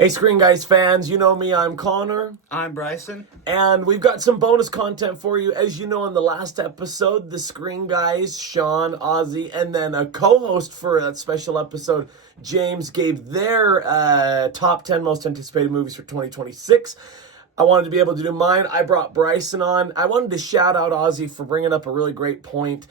Hey, Screen Guys fans, you know me, I'm Connor. I'm Brycen. And we've got some bonus content for you. As you know, in the last episode, the Screen Guys, Sean, Ozzy, and then a co-host for that special episode, James, gave their top 10 most anticipated movies for 2026. I wanted to be able to do mine. I brought Brycen on. I wanted to shout out Ozzy for bringing up a really great point.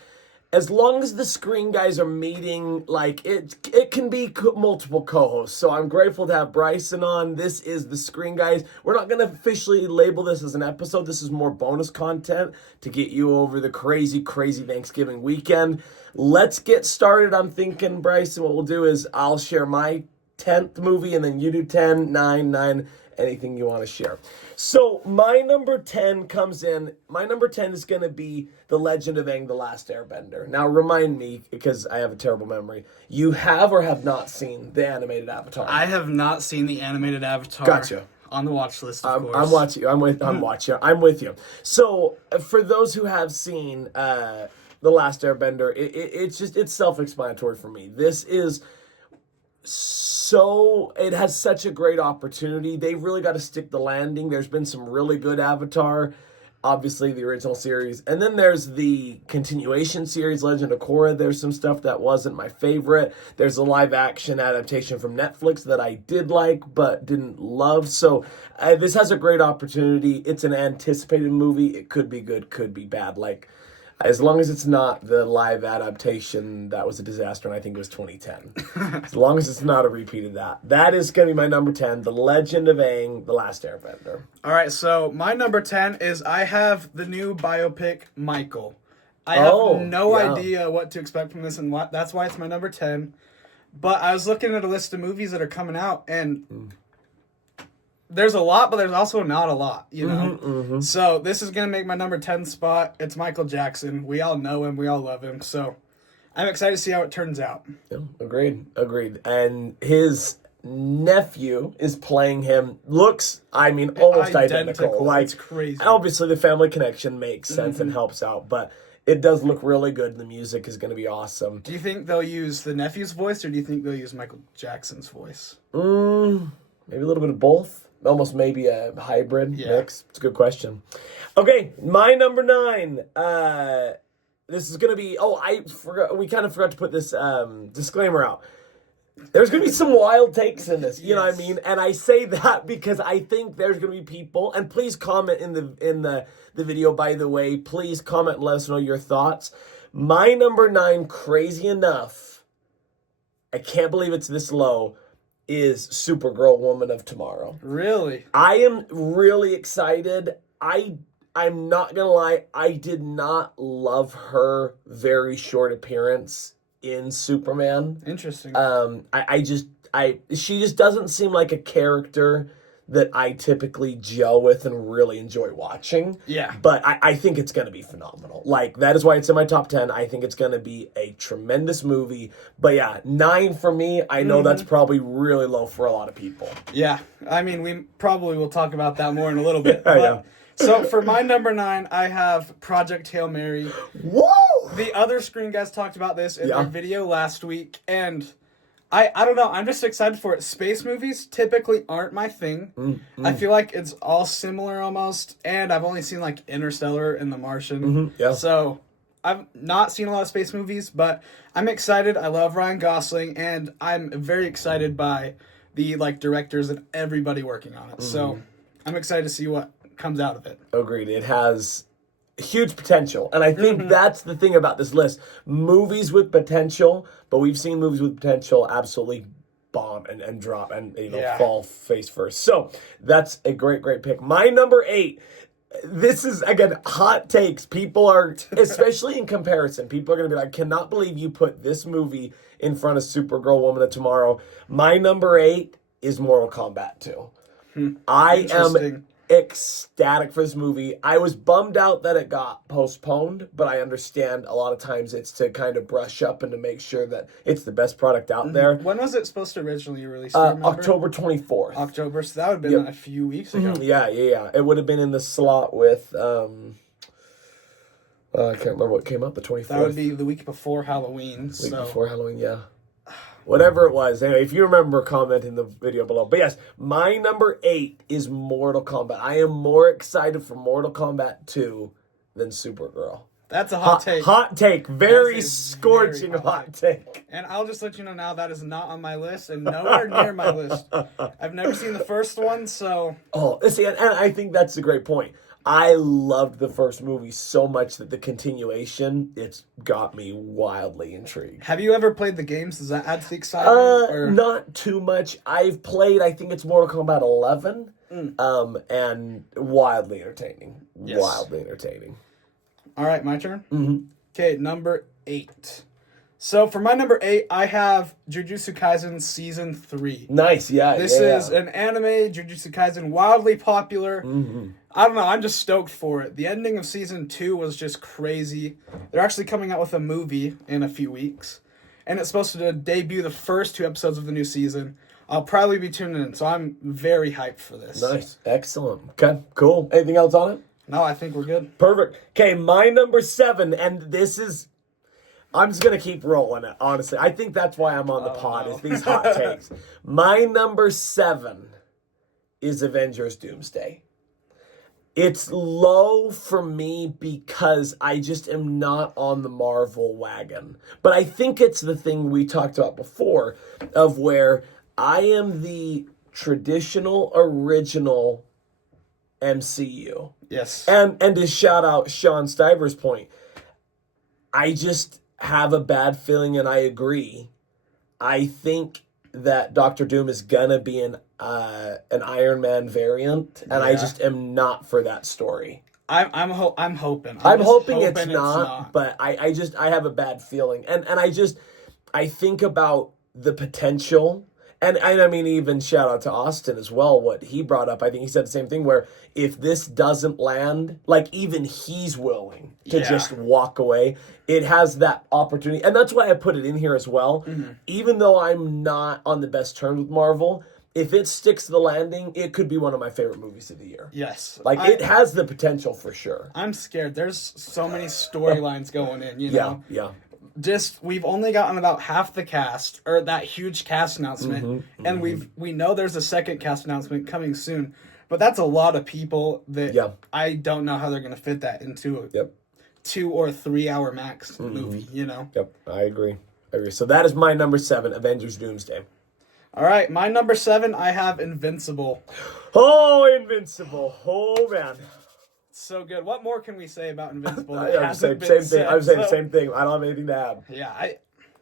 As long as the Screen Guys are meeting, like, it can be multiple co-hosts. So I'm grateful to have Brycen on. This is the Screen Guys. We're not going to officially label this as an episode. This is more bonus content to get you over the crazy, crazy Thanksgiving weekend. Let's get started. I'm thinking, Brycen, what we'll do is I'll share my 10th movie, and then you do 10, 9, anything you want to share. So my number 10 comes in. My number 10 is going to be The Legend of Aang, The Last Airbender. Now remind me, because I have a terrible memory, you have or have not seen the animated Avatar? I have not seen the animated Avatar. Gotcha. On the watch list, of course. I'm watching you. I'm with you. So for those who have seen The Last Airbender, it's self-explanatory for me. This is it has such a great opportunity. They really got to stick the landing. There's been some really good Avatar, obviously the original series, and then there's the continuation series, Legend of Korra. There's some stuff that wasn't my favorite. There's a live action adaptation from Netflix that I did like but didn't love. So this has a great opportunity. It's an anticipated movie. It could be good, could be bad. Like, as long as it's not the live adaptation that was a disaster, and I think it was 2010. As long as it's not a repeat of that. That is going to be my number 10, The Legend of Aang, The Last Airbender. All right, so my number 10 is I have the new biopic, Michael. I have no idea what to expect from this, and that's why it's my number 10. But I was looking at a list of movies that are coming out, and there's a lot, but there's also not a lot, you know? So this is going to make my number 10 spot. It's Michael Jackson. We all know him. We all love him. So I'm excited to see how it turns out. Yeah, agreed. And his nephew is playing him. Looks, almost identical. Like, it's crazy. Obviously, the family connection makes sense and helps out, but it does look really good. The music is going to be awesome. Do you think they'll use the nephew's voice, or do you think they'll use Michael Jackson's voice? Maybe a little bit of both. Almost maybe a hybrid mix. It's a good question. Okay, my number 9. This is going to be... we kind of forgot to put this disclaimer out. There's going to be some wild takes in this, you know what I mean? And I say that because I think there's going to be people... And please comment in the video, by the way. Please comment and let us know your thoughts. My number 9, crazy enough, I can't believe it's this low, is Supergirl Woman of Tomorrow. Really? I am really excited. I'm not gonna lie, I did not love her very short appearance in Superman. Interesting. She just doesn't seem like a character that I typically gel with and really enjoy watching. Yeah. But I think it's going to be phenomenal. Like, that is why it's in my top 10. I think it's going to be a tremendous movie. But yeah, 9 for me. I know that's probably really low for a lot of people. Yeah. We probably will talk about that more in a little bit. But, so for my number 9, I have Project Hail Mary. Whoa! The other Screen Guys talked about this in their video last week, and I don't know. I'm just excited for it. Space movies typically aren't my thing. I feel like it's all similar almost, and I've only seen like Interstellar and The Martian. So I've not seen a lot of space movies, but I'm excited. I love Ryan Gosling, and I'm very excited by the directors and everybody working on it. So I'm excited to see what comes out of it. Agreed. It has huge potential, and I think that's the thing about this list. Movies with potential, but we've seen movies with potential absolutely bomb and drop and fall face first. So that's a great pick. My number 8, this is, again, hot takes. People are, especially in comparison, people are going to be like, I cannot believe you put this movie in front of Supergirl Woman of Tomorrow. My number 8 is Mortal Kombat 2. I am ecstatic for this movie. I was bummed out that it got postponed, but I understand a lot of times it's to kind of brush up and to make sure that it's the best product out there. When was it supposed to originally release? October 24th. October, so that would have been a few weeks ago. Yeah. It would have been in the slot with, I can't remember what came up, the 24th. That would be the week before Halloween. Before Halloween, yeah. Whatever it was. Anyway, if you remember, comment in the video below. But yes, my number 8 is Mortal Kombat. I am more excited for Mortal Kombat 2 than Supergirl. That's a hot take. Hot take. Very scorching hot take. And I'll just let you know now that is not on my list and nowhere near my list. I've never seen the first one, so... Oh, see, and I think that's a great point. I loved the first movie so much that the continuation, it's got me wildly intrigued. Have you ever played the games? Does that add to the excitement? Not too much. I've played, I think it's Mortal Kombat 11, and wildly entertaining. Yes. Wildly entertaining. All right, my turn? Okay, number 8. So for my number 8, I have Jujutsu Kaisen Season 3. Nice, yeah. This is an anime, Jujutsu Kaisen, wildly popular. I don't know, I'm just stoked for it. The ending of Season 2 was just crazy. They're actually coming out with a movie in a few weeks. And it's supposed to debut the first 2 episodes of the new season. I'll probably be tuning in, so I'm very hyped for this. Nice, excellent. Okay, cool. Anything else on it? No, I think we're good. Perfect. Okay, my number 7, and this is... I'm just going to keep rolling it, honestly. I think that's why I'm on the pod, is these hot takes. My number 7 is Avengers Doomsday. It's low for me because I just am not on the Marvel wagon. But I think it's the thing we talked about before of where I am the traditional, original MCU. Yes. And to shout out Sean Stiver's point, I just have a bad feeling, and I agree. I think that Doctor Doom is gonna be an Iron Man variant, and I just am not for that story. I'm hoping. I'm hoping it's not, but I have a bad feeling, and I think about the potential. And I mean, even shout out to Austin as well, what he brought up. I think he said the same thing, where if this doesn't land, like, even he's willing to just walk away. It has that opportunity. And that's why I put it in here as well. Even though I'm not on the best terms with Marvel, if it sticks to the landing, it could be one of my favorite movies of the year. Yes. Like, it has the potential for sure. I'm scared. There's so many storylines going in, you know? Yeah. We've only gotten about half the cast, or that huge cast announcement, and we know there's a second cast announcement coming soon, but that's a lot of people that I don't know how they're going to fit that into a 2 or 3 hour max movie, you know? Yep, I agree. So that is my number 7, Avengers Doomsday. All right, my number 7, I have Invincible. Oh, Invincible. Oh, man. So good. What more can we say about Invincible? I was saying the same thing. I don't have anything to add. Yeah,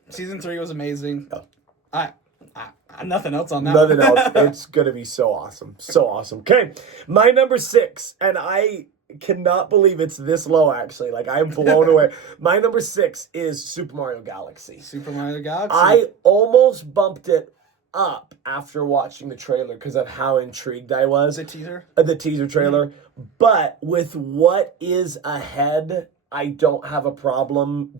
season 3 was amazing. I nothing else on that. Nothing else. It's gonna be so awesome. So awesome. Okay, my number 6, and I cannot believe it's this low, actually. Like, I'm blown away. My number 6 is Super Mario Galaxy. Super Mario Galaxy. I almost bumped it up after watching the trailer because of how intrigued I was. The teaser? The teaser trailer. But with what is ahead, I don't have a problem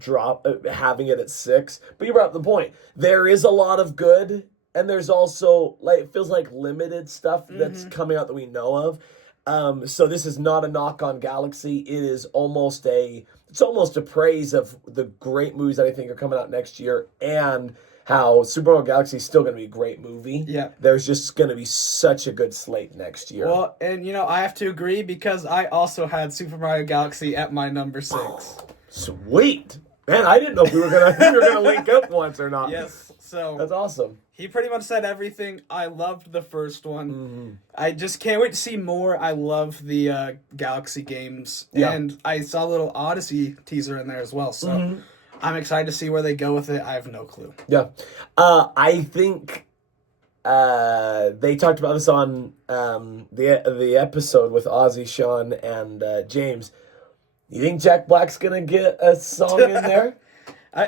having it at 6. But you brought up the point. There is a lot of good, and there's also, like, it feels like limited stuff that's coming out that we know of. So this is not a knock on Galaxy. It is almost a praise of the great movies that I think are coming out next year, and how Super Mario Galaxy is still going to be a great movie. Yeah. There's just going to be such a good slate next year. Well, and, I have to agree because I also had Super Mario Galaxy at my number 6. Sweet. Man, I didn't know if we were going to link up once or not. Yes. So that's awesome. He pretty much said everything. I loved the first one. I just can't wait to see more. I love the Galaxy games. Yeah. And I saw a little Odyssey teaser in there as well, so... I'm excited to see where they go with it. I have no clue. Yeah. I think they talked about this on the episode with Ozzy, Sean, and James. You think Jack Black's going to get a song in there?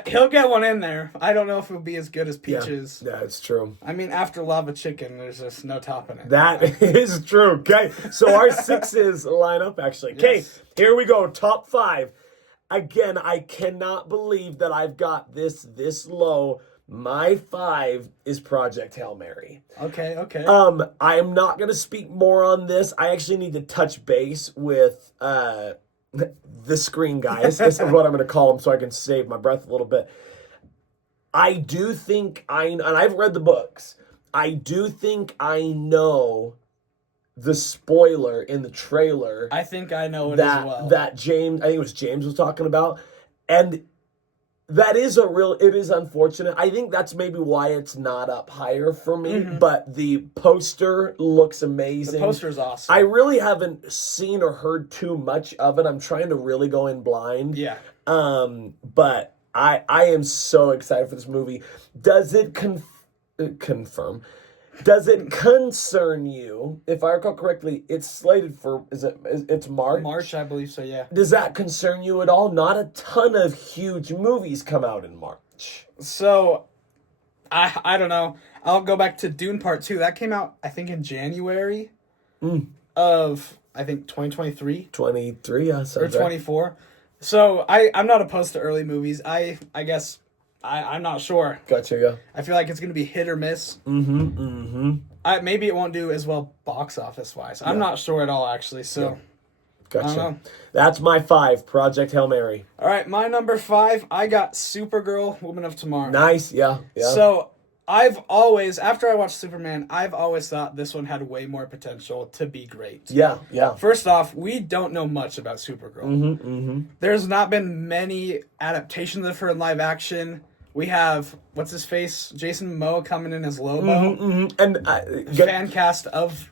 He'll get one in there. I don't know if it'll be as good as Peaches. Yeah, it's true. I mean, after Lava Chicken, there's just no topping it. That is true. Okay, so our 6s line up, actually. Okay, Here we go. Top 5. Again, I cannot believe that I've got this low. My 5 is Project Hail Mary. Okay. I am not going to speak more on this. I actually need to touch base with the screen guys. This is what I'm going to call them so I can save my breath a little bit. I do think and I've read the books. I do think I know the spoiler in the trailer. I think I know it as well. That James, I think it was James was talking about. And that is it is unfortunate. I think that's maybe why it's not up higher for me, but the poster looks amazing. The poster's awesome. I really haven't seen or heard too much of it. I'm trying to really go in blind. Yeah. But I am so excited for this movie. Does it confirm? Does it concern you? If I recall correctly, it's slated for it's March? March, I believe so, yeah. Does that concern you at all? Not a ton of huge movies come out in March. So, I don't know. I'll go back to Dune Part 2. That came out, I think, in January of, I think, 2023. 23, yeah. Or 24. Right. So, I'm not opposed to early movies. I guess... I'm not sure. Gotcha, yeah. I feel like it's going to be hit or miss. Maybe it won't do as well box office-wise. I'm not sure at all, actually, so... Yeah. Gotcha. I don't know. That's my 5, Project Hail Mary. All right, my number 5, I got Supergirl, Woman of Tomorrow. Nice, yeah. So, after I watched Superman, I've always thought this one had way more potential to be great. Yeah. First off, we don't know much about Supergirl. There's not been many adaptations of her in live action. We have, what's his face? Jason Momoa coming in as Lobo. And fan cast of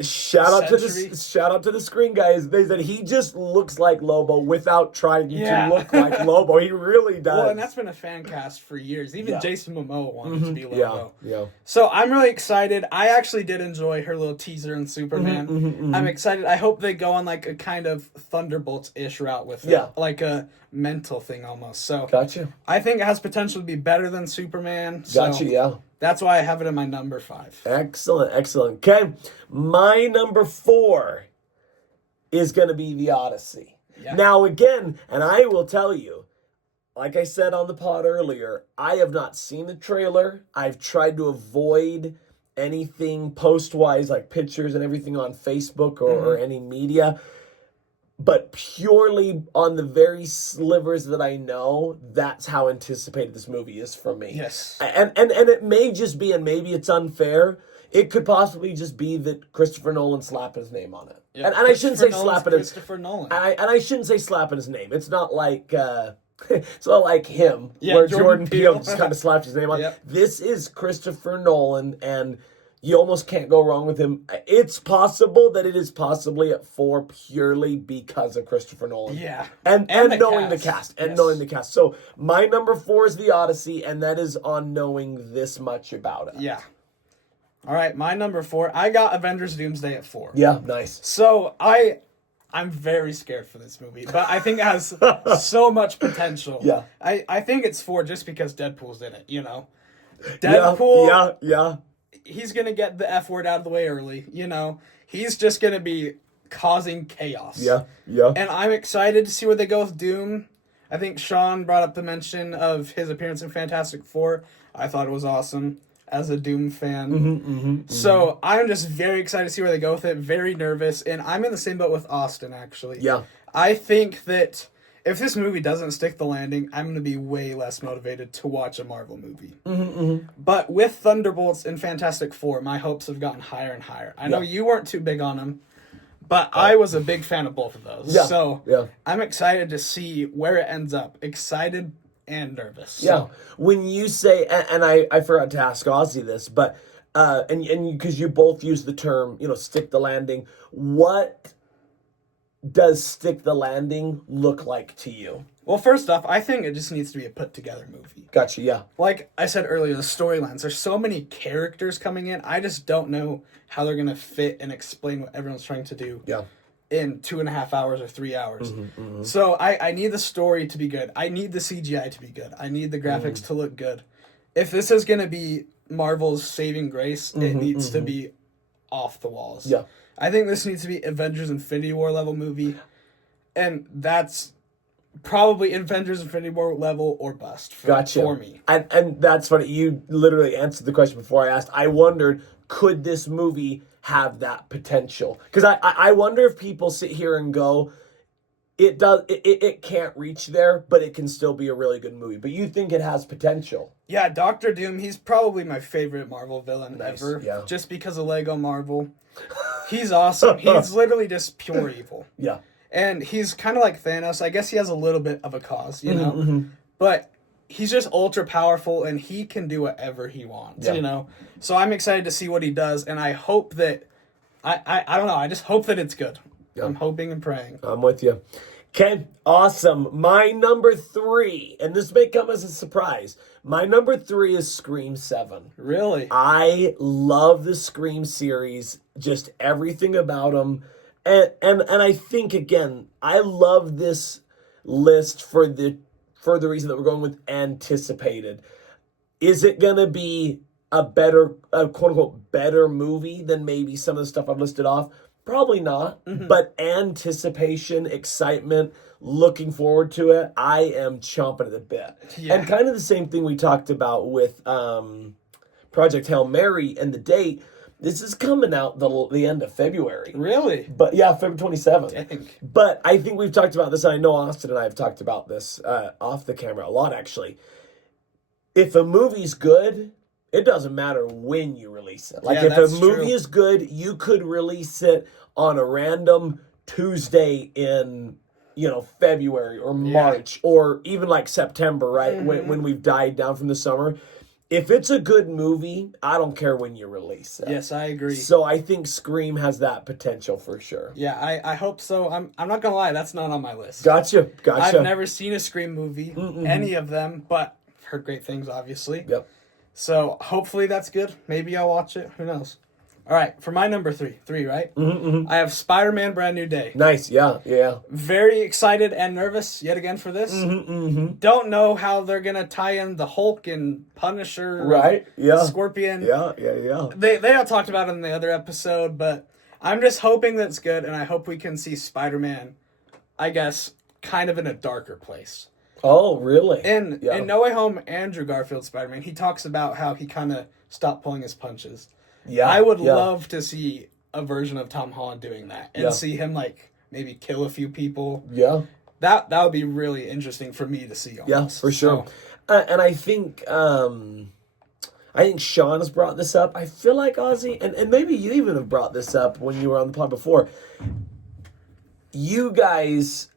shout out to the screen guys. They said he just looks like Lobo without trying to look like Lobo. He really does. Well, and that's been a fan cast for years. Even Jason Momoa wanted to be Lobo. Yeah. So I'm really excited. I actually did enjoy her little teaser in Superman. I'm excited. I hope they go on like a kind of Thunderbolts-ish route with it. Like a mental thing almost. So gotcha. I think it has potential to be better than Superman. So gotcha, yeah. That's why I have it in my number 5. Excellent. Okay. My number 4 is going to be The Odyssey. Yeah. Now, again, and I will tell you, like I said on the pod earlier, I have not seen the trailer. I've tried to avoid anything post-wise, like pictures and everything on Facebook or any media. But purely on the very slivers that I know, that's how anticipated this movie is for me. Yes. And it may just be, and maybe it's unfair, it could possibly just be that Christopher Nolan slapping his name on it. Yeah, and I shouldn't say slapping his... Christopher Nolan. And I shouldn't say slapping his name. It's not like... it's not like him, where Jordan Peele just kind of slapped his name on. Yep. This is Christopher Nolan, and... you almost can't go wrong with him. It's possible that it is possibly at 4 purely because of Christopher Nolan. Yeah. And knowing the cast. And knowing the cast. So my number 4 is The Odyssey, and that is on knowing this much about it. Yeah. All right, my number 4. I got Avengers Doomsday at 4. Yeah, nice. So I'm very scared for this movie, but I think it has so much potential. Yeah. I think it's 4 just because Deadpool's in it, you know? Deadpool. Yeah. He's going to get the F word out of the way early, you know. He's just going to be causing chaos. Yeah. And I'm excited to see where they go with Doom. I think Sean brought up the mention of his appearance in Fantastic Four. I thought it was awesome as a Doom fan. So I'm just very excited to see where they go with it. Very nervous. And I'm in the same boat with Austin, actually. Yeah. I think that if this movie doesn't stick the landing, I'm going to be way less motivated to watch a Marvel movie. But with Thunderbolts and Fantastic Four, my hopes have gotten higher and higher. I know you weren't too big on them, but I was a big fan of both of those. Yeah. So I'm excited to see where it ends up. Excited and nervous. So. Yeah. When you say, and I forgot to ask Ozzy this, but, and because you both use the term, stick the landing, what does stick the landing look like to you? Well, first off, I think it just needs to be a put-together movie. Gotcha, yeah. Like I said earlier, the storylines. There's so many characters coming in. I just don't know how they're going to fit and explain what everyone's trying to do in 2.5 hours or 3 hours. So I need the story to be good. I need the CGI to be good. I need the graphics to look good. If this is going to be Marvel's saving grace, it needs to be off the walls. Yeah. I think this needs to be Avengers Infinity War level movie, and that's probably Avengers Infinity War level or bust for me. And that's funny. You literally answered the question before I asked. I wondered, could this movie have that potential? Because I wonder if people sit here and go, it can't reach there, but it can still be a really good movie. But you think it has potential? Yeah, Doctor Doom, he's probably my favorite Marvel villain ever. Yeah. Just because of Lego Marvel. He's awesome. He's literally just pure evil. Yeah. And he's kind of like Thanos. I guess he has a little bit of a cause, you know? But he's just ultra powerful, and he can do whatever he wants, you know? So I'm excited to see what he does, and I hope that... I don't know, I just hope that it's good. Yeah. I'm hoping and praying. I'm with you. Okay, awesome. My number 3, and this may come as a surprise. My number 3 is Scream 7. Really? I love the Scream series, just everything about them. And I think, again, I love this list for the reason that we're going with anticipated. Is it going to be a quote-unquote better movie than maybe some of the stuff I've listed off? Probably not, but anticipation, excitement, looking forward to it, I am chomping at the bit. Yeah. And kind of the same thing we talked about with Project Hail Mary and the date. This is coming out the end of February. Really? But yeah, February 27th. Dang. But I think we've talked about this, and I know Austin and I have talked about this off the camera a lot, actually. If a movie's good, it doesn't matter when you release it. Like, if a movie is good, you could release it on a random Tuesday in, February or March or even like September, right? When we've died down from the summer. If it's a good movie, I don't care when you release it. Yes, I agree. So I think Scream has that potential for sure. Yeah, I hope so. I'm not gonna lie, that's not on my list. Gotcha. I've never seen a Scream movie, any of them, but I've heard great things, obviously. Yep. So hopefully that's good. Maybe I'll watch it. Who knows? All right, for my number 3, right? I have Spider-Man Brand New Day. Nice, yeah. Very excited and nervous yet again for this. Don't know how they're going to tie in the Hulk and Punisher. Right, yeah. Scorpion. Yeah. They all talked about it in the other episode, but I'm just hoping that's good, and I hope we can see Spider-Man, I guess, kind of in a darker place. Oh, really? In No Way Home, Andrew Garfield's Spider-Man, he talks about how he kind of stopped pulling his punches. Yeah, I would love to see a version of Tom Holland doing that and see him maybe kill a few people. Yeah, that would be really interesting for me to see. Yeah, for sure. And I think Sean has brought this up. I feel like Ozzy, and maybe you even have brought this up when you were on the pod before. You guys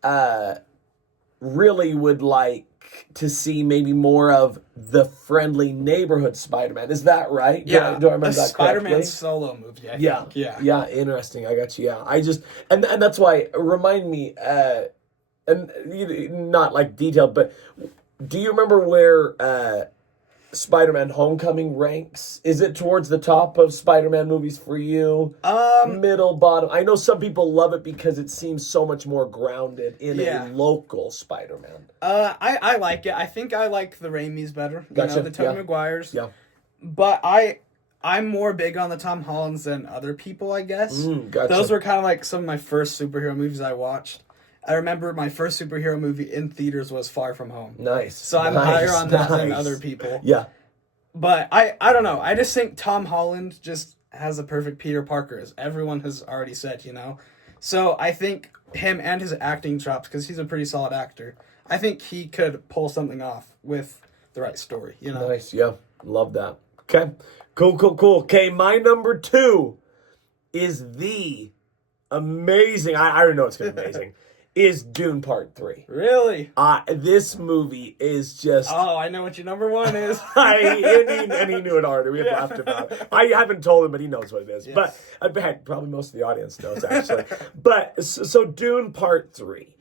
really would like to see maybe more of the friendly neighborhood Spider-Man. Is that right? Yeah. Do I remember that correctly? Spider-Man solo movie, I think. Yeah, interesting. I got you. Yeah. I just, and that's why, remind me, and not like detailed, but do you remember where Spider-Man Homecoming ranks? Is it towards the top of Spider-Man movies for you? Middle, bottom? I know some people love it because it seems so much more grounded in a local Spider-Man. I like it. I think I like the Raimis better. Gotcha. The Tobey Maguires. Yeah. But I'm more big on the Tom Hollands than other people, I guess. Gotcha. Those were kind of like some of my first superhero movies I watched. I remember my first superhero movie in theaters was Far From Home. Nice. So I'm higher on that than other people. Yeah. But I don't know. I just think Tom Holland just has a perfect Peter Parker, as everyone has already said, So I think him and his acting chops, because he's a pretty solid actor, I think he could pull something off with the right story, Nice, yeah. Love that. Okay. Cool. Okay, my number 2 is the amazing, I already know it's going to be amazing, is Dune Part 3. Really? This movie is just... Oh, I know what your number 1 is. and he knew it already. We have laughed about it. I haven't told him, but he knows what it is. Yes. But I bet probably most of the audience knows, actually. But, so Dune Part 3.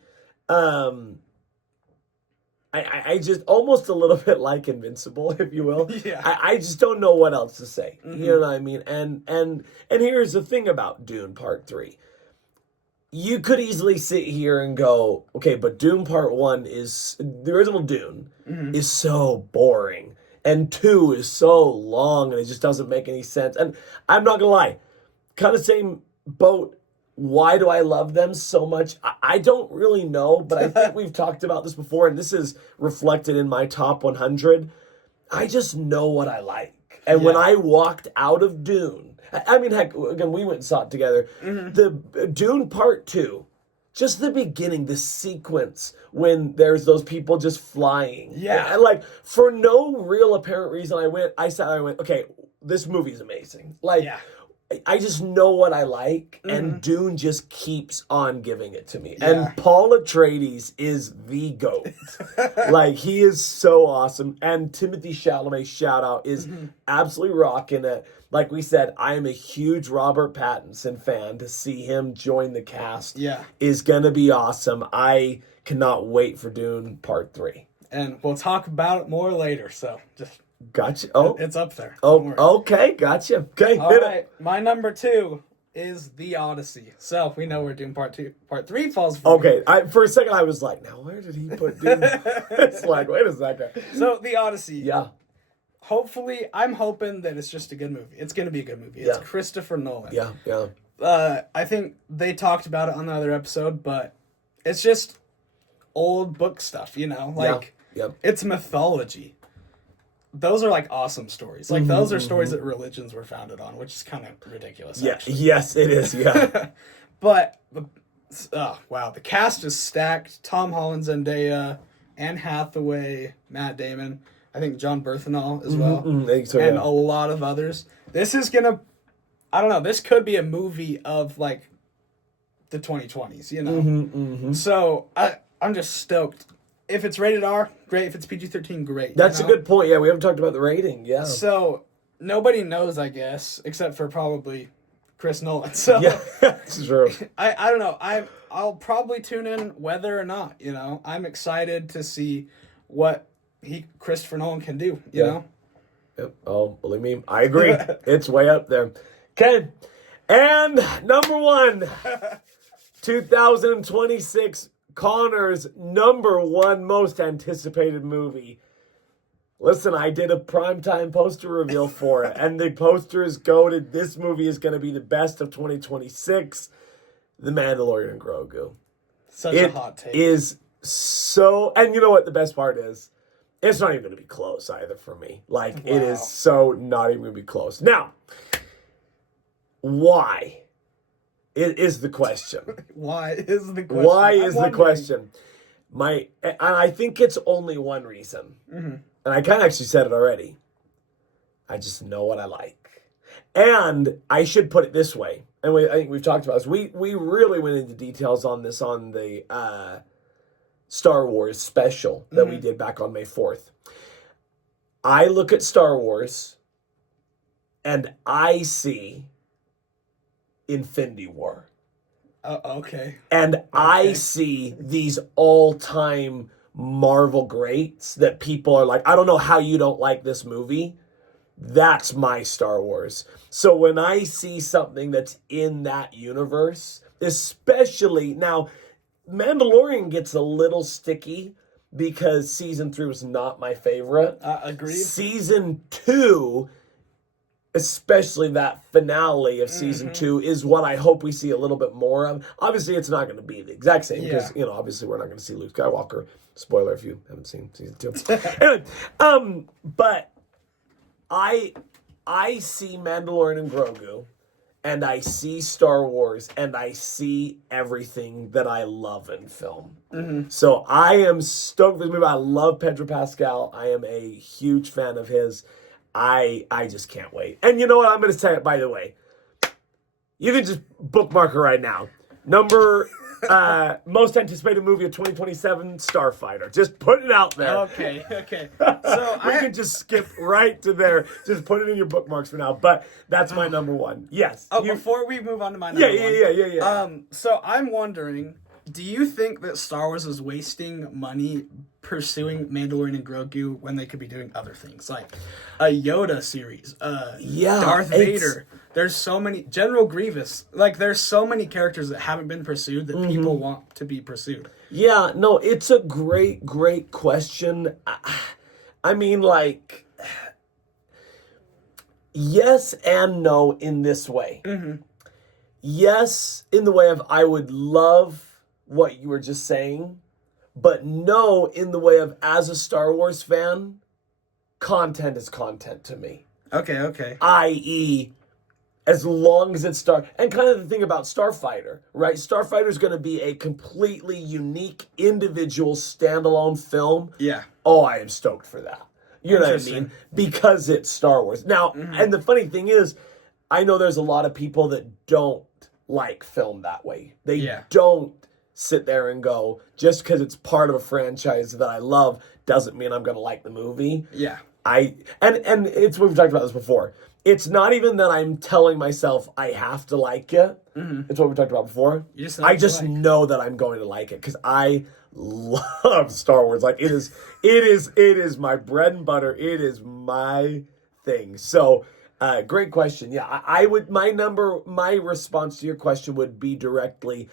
I just almost a little bit like Invincible, if you will. Yeah. I just don't know what else to say. You know what I mean? And here's the thing about Dune Part 3. You could easily sit here and go, okay, but Dune Part 1 is, the original Dune is so boring. And 2 is so long and it just doesn't make any sense. And I'm not going to lie, kind of same boat. Why do I love them so much? I don't really know, but I think we've talked about this before, and this is reflected in my top 100. I just know what I like. And when I walked out of Dune, I mean, heck, again, we went and saw it together. The Dune Part 2 just the beginning, the sequence when there's those people just flying. Yeah. And like, for no real apparent reason, I went, okay, this movie's amazing. Like, Yeah. I just know what I like, and Dune just keeps on giving it to me. Yeah. And Paul Atreides is the GOAT. Like, he is so awesome. And Timothy Chalamet, shout out, is absolutely rocking it. Like we said, I am a huge Robert Pattinson fan. To see him join the cast is going to be awesome. I cannot wait for Dune Part 3. And we'll talk about it more later, so just... Gotcha. Oh, it's up there. Oh, okay. Gotcha. Okay. All right. My number 2 is The Odyssey. So we know where Dune Part 3 falls from. Okay. For a second, I was like, now where did he put Dune? It's like, wait a second. So The Odyssey. Yeah. Hopefully, I'm hoping that it's just a good movie. It's going to be a good movie. It's Christopher Nolan. Yeah. I think they talked about it on the other episode, but it's just old book stuff, you know? Like, it's mythology. Those are like awesome stories. Like those are stories that religions were founded on, which is kind of ridiculous. Yeah. Actually. Yes, it is. Yeah. But wow, the cast is stacked. Tom Holland, Zendaya, Anne Hathaway, Matt Damon. I think John Bernthal as well, I think so, and a lot of others. This is gonna. I don't know. This could be a movie of like the 2020s. You know. So I'm just stoked. If it's rated R, great. If it's PG-13, great. That's a good point. Yeah, we haven't talked about the rating. Yeah. So nobody knows, I guess, except for probably Chris Nolan. So yeah, that's true. I don't know. I'll probably tune in whether or not. You know, I'm excited to see what Christopher Nolan can do. You know. Yep. Oh, believe me, I agree. It's way up there. Okay, and number 1, 2026. Connor's number 1 most anticipated movie. Listen, I did a primetime poster reveal for it, and the poster is goated. This movie is going to be the best of 2026. The Mandalorian and Grogu. Such a hot take. It is so, and you know what the best part is? It's not even going to be close either for me. Like, it is so not even going to be close. Now, why? It is the question. Why is the question? Why is the question? And I think it's only one reason. And I kind of actually said it already. I just know what I like. And I should put it this way. And I think we've talked about this. We really went into details on this on the Star Wars special that we did back on May 4th. I look at Star Wars and I see Infinity War. Okay. And I see these all-time Marvel greats that people are like, I don't know how you don't like this movie. That's my Star Wars. So when I see something that's in that universe, especially now, Mandalorian gets a little sticky because season 3 was not my favorite. Agreed. Season 2, especially that finale of season 2, is what I hope we see a little bit more of. Obviously, it's not going to be the exact same because, you know, obviously we're not going to see Luke Skywalker. Spoiler if you haven't seen season 2. Anyway, but I see Mandalorian and Grogu, and I see Star Wars, and I see everything that I love in film. So I am stoked for this movie. I love Pedro Pascal. I am a huge fan of his. I just can't wait. And you know what? I'm going to say it, by the way. You can just bookmark it right now. Number most anticipated movie of 2027, Starfighter. Just put it out there. Okay. So we can just skip right to there. Just put it in your bookmarks for now. But that's my number 1. Yes. Before we move on to my number 1. Yeah. So I'm wondering, do you think that Star Wars is wasting money pursuing Mandalorian and Grogu when they could be doing other things? Like a Yoda series, Darth Vader. There's so many, General Grievous. Like, there's so many characters that haven't been pursued that people want to be pursued. Yeah, no, it's a great question. I mean, like, yes and no in this way. Yes, in the way of I would love what you were just saying, but no in the way of, as a Star Wars fan, content is content to me. Okay. I.e., as long as it's and kind of the thing about Starfighter, right? Starfighter is going to be a completely unique, individual, standalone film. Yeah. Oh, I am stoked for that. You know what I mean? Because it's Star Wars. Now, and the funny thing is, I know there's a lot of people that don't like film that way. They don't sit there and go, just because it's part of a franchise that I love doesn't mean I'm going to like the movie. Yeah. And it's, we've talked about this before. It's not even that I'm telling myself I have to like it. It's what we talked about before. I just know that I'm going to like it because I love Star Wars. Like it is my bread and butter. It is my thing. So, great question. Yeah, I would. My response to your question would be directly.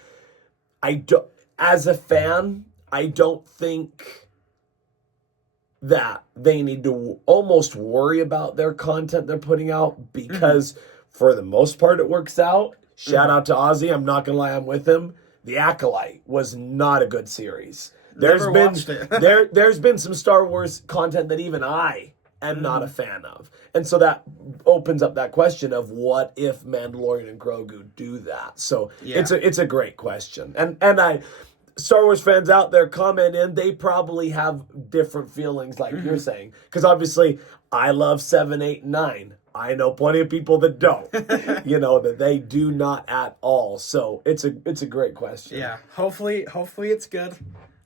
As a fan, I don't think that they need to almost worry about their content they're putting out because for the most part it works out. Shout out to Ozzy. I'm not gonna lie, I'm with him. The Acolyte was not a good series. There's been some Star Wars content that even I am not a fan of. And so that opens up that question of what if Mandalorian and Grogu do that? So it's a great question. And Star Wars fans out there comment in, they probably have different feelings like you're saying. Because obviously, I love 7, 8, and 9. I know plenty of people that don't. That they do not at all. So it's a great question. Yeah. Hopefully it's good.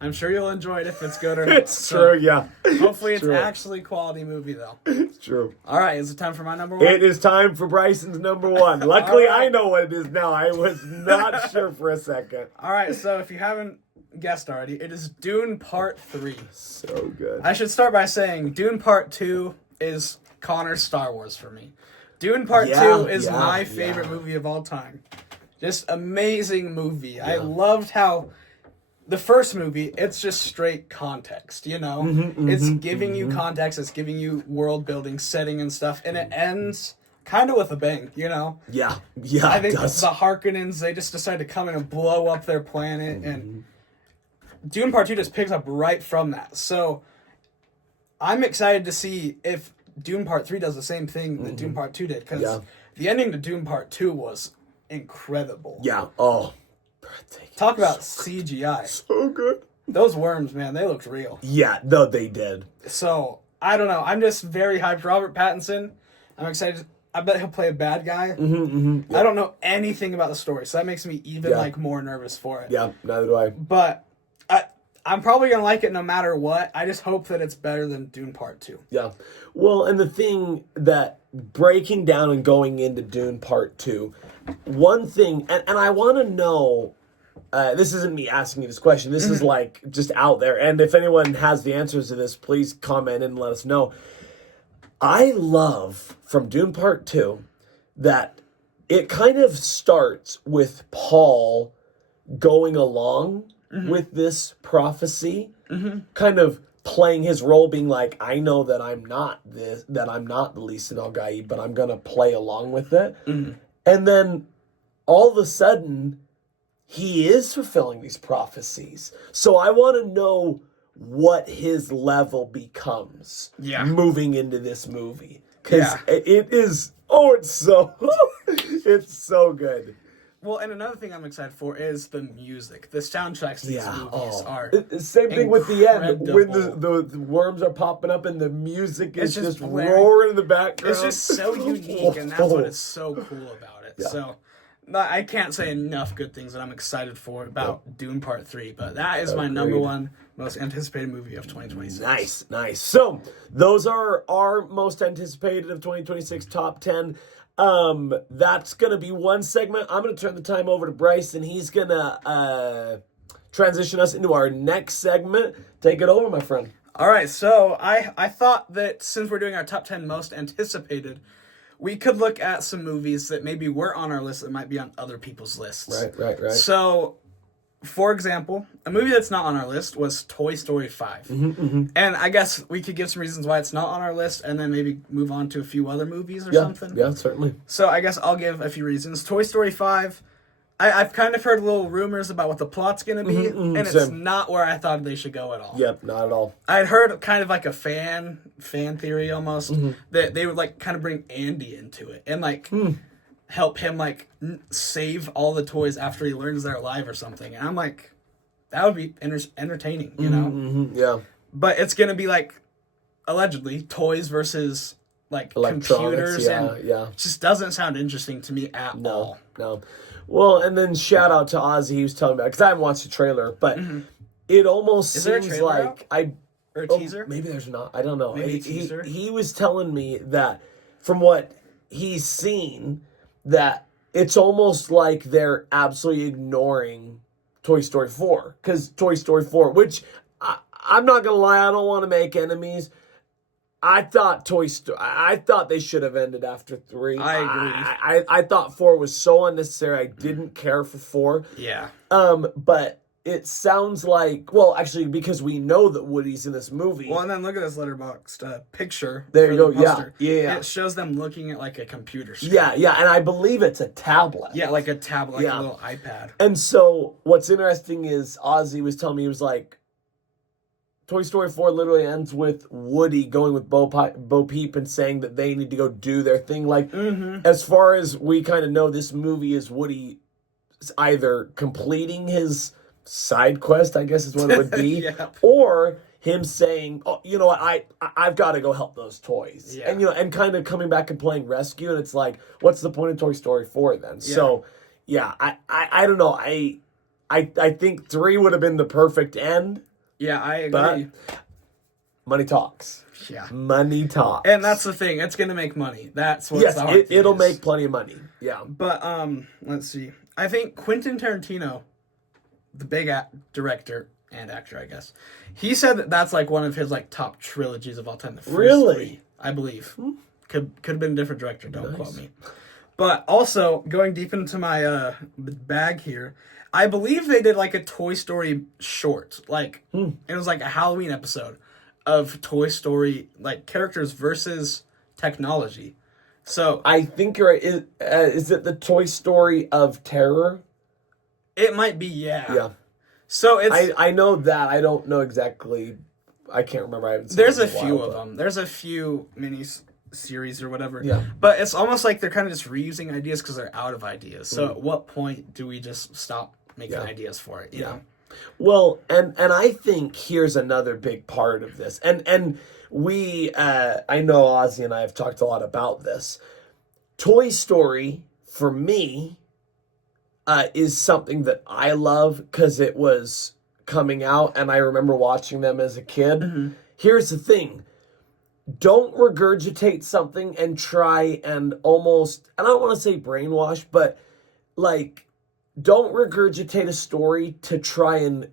I'm sure you'll enjoy it if it's good or not. It's true, yeah. Hopefully it's actually quality movie, though. It's true. All right, is it time for my number one? It is time for Brycen's number one. Luckily, I know what it is now. I was not sure for a second. All right, so if you haven't guessed already, it is Dune Part 3. So good. I should start by saying Dune Part 2 is Connor's Star Wars for me. Dune Part 2 is my favorite movie of all time. Just amazing movie. I loved how the first movie, it's just straight context, it's giving you context, it's giving you world building, setting and stuff, and it ends kind of with a bang, Yeah, I think the Harkonnens, they just decide to come in and blow up their planet, and Dune Part 2 just picks up right from that. So I'm excited to see if Dune Part 3 does the same thing that Dune Part 2 did, because the ending to Dune Part 2 was incredible. Yeah, oh. Talk about CGI. So good. Those worms, man, they looked real. Yeah, no, they did. So, I don't know. I'm just very hyped. Robert Pattinson, I'm excited. I bet he'll play a bad guy. I don't know anything about the story, so that makes me even more nervous for it. Yeah, neither do I. But I'm probably going to like it no matter what. I just hope that it's better than Dune Part 2. Yeah. Well, and the thing that breaking down and going into Dune Part 2, one thing, and I want to know, this isn't me asking you this question, this is like just out there, and if anyone has the answers to this, please comment and let us know. I love, from Dune Part 2, that it kind of starts with Paul going along with this prophecy, kind of playing his role, being like, I know that I'm not the Lisan al-Gaib, but I'm going to play along with it. And then all of a sudden, he is fulfilling these prophecies. So I want to know what his level becomes moving into this movie. Because it is, it's so good. Well, and another thing I'm excited for is the music. The soundtracks to these movies are same thing with the end. When the worms are popping up and the music is just roaring in the background. It's just so unique, and that's what is so cool about it. Yeah. So I can't say enough good things that I'm excited for about Dune Part 3, but that is my number one most anticipated movie of 2026. Nice. So those are our most anticipated of 2026 top 10. That's gonna be one segment. I'm gonna turn the time over to Brycen. He's gonna transition us into our next segment. Take it over, my friend. All right, so I thought that since we're doing our top 10 most anticipated, we could look at some movies that maybe were on our list that might be on other people's lists. Right. So, for example, a movie that's not on our list was Toy Story 5. And I guess we could give some reasons why it's not on our list and then maybe move on to a few other movies or something. Yeah, certainly. So I guess I'll give a few reasons. Toy Story 5, I've kind of heard little rumors about what the plot's going to be, and it's not where I thought they should go at all. Yep, not at all. I'd heard kind of like a fan theory almost, that they would like kind of bring Andy into it. And like... help him like save all the toys after he learns they're alive or something. And I'm like, that would be entertaining, you know? Mm-hmm, yeah. But it's gonna be like, allegedly, toys versus like computers, and it just doesn't sound interesting to me at all. No. Well, and then shout out to Ozzy. He was telling me, because I haven't watched the trailer, but it almost seems like or a teaser? Maybe there's not. I don't know. Maybe a teaser? He was telling me that from what he's seen, that it's almost like they're absolutely ignoring Toy Story 4. Because Toy Story 4, which I'm not going to lie, I don't want to make enemies. I thought they should have ended after 3. I agree. I thought 4 was so unnecessary. I didn't care for 4. Yeah. But it sounds like, well, actually, because we know that Woody's in this movie. Well, and then look at this letterboxed picture. There you go. Yeah. It shows them looking at like a computer screen. Yeah, and I believe it's a tablet. Yeah, like a tablet, like a little iPad. And so what's interesting is Ozzy was telling me, he was like, Toy Story 4 literally ends with Woody going with Bo Peep and saying that they need to go do their thing. Like, as far as we kind of know, this movie is Woody either completing his side quest, I guess is what it would be, or him saying, "Oh, you know what? I've got to go help those toys," and and kind of coming back and playing rescue. And it's like, what's the point of Toy Story 4 then? Yeah. So, I don't know. I think 3 would have been the perfect end. Yeah, I agree. But money talks. Yeah, money talks, and that's the thing. It's gonna make money. That's what. Yes, it'll make plenty of money. Yeah, but let's see. I think Quentin Tarantino, the big director and actor, I guess, he said that that's like one of his like top trilogies of all time. The first really? 3, I believe. Could have been a different director. Don't quote me. But also going deep into my bag here, I believe they did like a Toy Story short. Like it was like a Halloween episode of Toy Story, like characters versus technology. So I think you're right. Is it the Toy Story of Terror? It might be, yeah. Yeah. So it's I know that. I don't know exactly. I can't remember. I haven't seen There's a few of them. There's a few series or whatever. Yeah. But it's almost like they're kind of just reusing ideas because they're out of ideas. So at what point do we just stop making ideas for it? You know? Well, and I think here's another big part of this. And we, I know Ozzy and I have talked a lot about this. Toy Story, for me, is something that I love because it was coming out and I remember watching them as a kid. Here's the thing. Don't regurgitate something and try and almost, and I don't want to say brainwash, but like, don't regurgitate a story to try and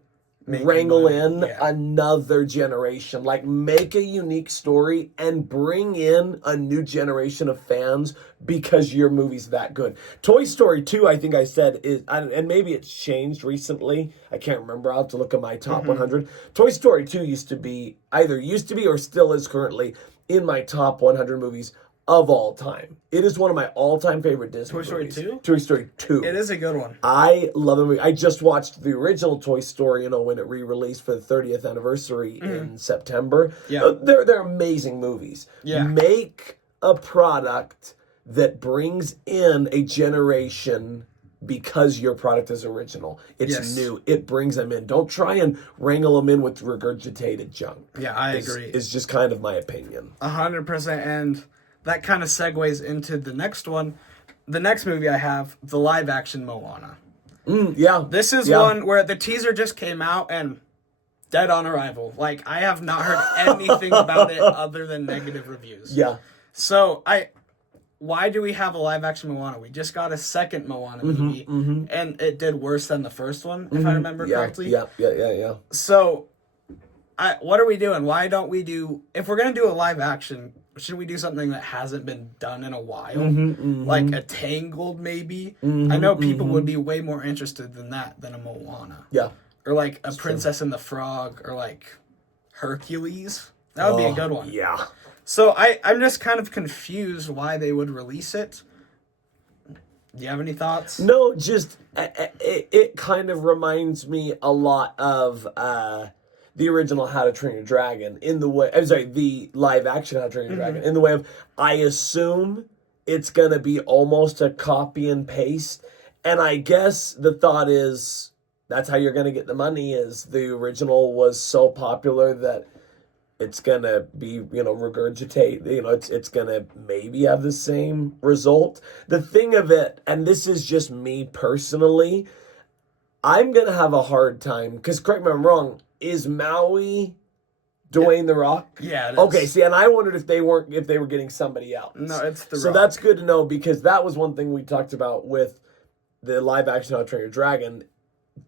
wrangle in another generation. Like, make a unique story and bring in a new generation of fans because your movie's that good. Toy Story 2, I think I said, is, and maybe it's changed recently. I can't remember. I'll have to look at my top 100. Toy Story 2 used to be or still is currently in my top 100 movies of all time. It is one of my all-time favorite Disney movies. Toy Story 2? Toy Story 2. It is a good one. I love the movie. I just watched the original Toy Story, when it re-released for the 30th anniversary in September. Yeah. They're amazing movies. Yeah. Make a product that brings in a generation because your product is original. It's new. It brings them in. Don't try and wrangle them in with regurgitated junk. Yeah, I agree. It's just kind of my opinion. 100%. And that kind of segues into the next one. The next movie I have, the live-action Moana. This is one where the teaser just came out and dead on arrival. Like, I have not heard anything about it other than negative reviews. Yeah. So, why do we have a live-action Moana? We just got a second Moana movie, and it did worse than the first one, if I remember correctly. Yeah. So, what are we doing? Why don't we do... If we're going to do a live-action, should we do something that hasn't been done in a while? Like a Tangled, maybe? I know people would be way more interested than that, than a Moana. Yeah. Or like a Princess and the Frog, or like Hercules. That would be a good one. Yeah. So I'm just kind of confused why they would release it. Do you have any thoughts? No, just it kind of reminds me a lot of the original How to Train Your Dragon the live action How to Train Your Dragon in the way of, I assume it's going to be almost a copy and paste. And I guess the thought is that's how you're going to get the money, is the original was so popular that it's going to be, regurgitate, it's going to maybe have the same result. The thing of it, and this is just me personally, I'm going to have a hard time, because correct me if I'm wrong, is Maui Dwayne The Rock? Yeah, it is. Okay, see, and I wondered if they were getting somebody else. No, it's The Rock. So that's good to know, because that was one thing we talked about with the live action How to Train Your Dragon.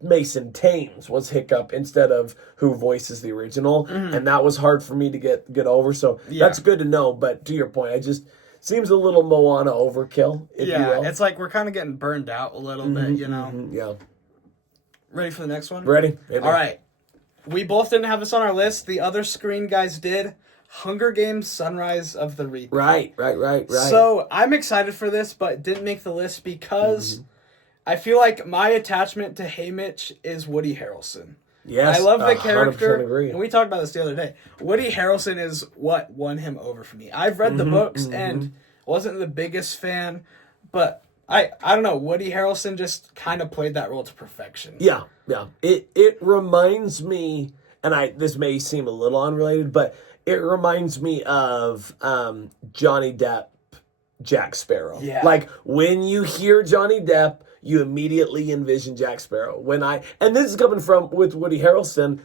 Mason Thames was Hiccup instead of who voices the original, and that was hard for me to get over. So that's good to know. But to your point, it just seems a little Moana overkill. If you will. It's like we're kind of getting burned out a little bit, Yeah. Ready for the next one? Ready? All right. We both didn't have this on our list. The other screen guys did. Hunger Games: Sunrise of the Reaping. Right. So I'm excited for this, but didn't make the list because I feel like my attachment to Haymitch is Woody Harrelson. Yes, I love the character. 100% agree. And we talked about this the other day. Woody Harrelson is what won him over for me. I've read the books and wasn't the biggest fan, but I don't know. Woody Harrelson just kind of played that role to perfection. Yeah. It reminds me, and this may seem a little unrelated, but it reminds me of Johnny Depp, Jack Sparrow. Yeah. Like when you hear Johnny Depp, you immediately envision Jack Sparrow. And this is coming from with Woody Harrelson.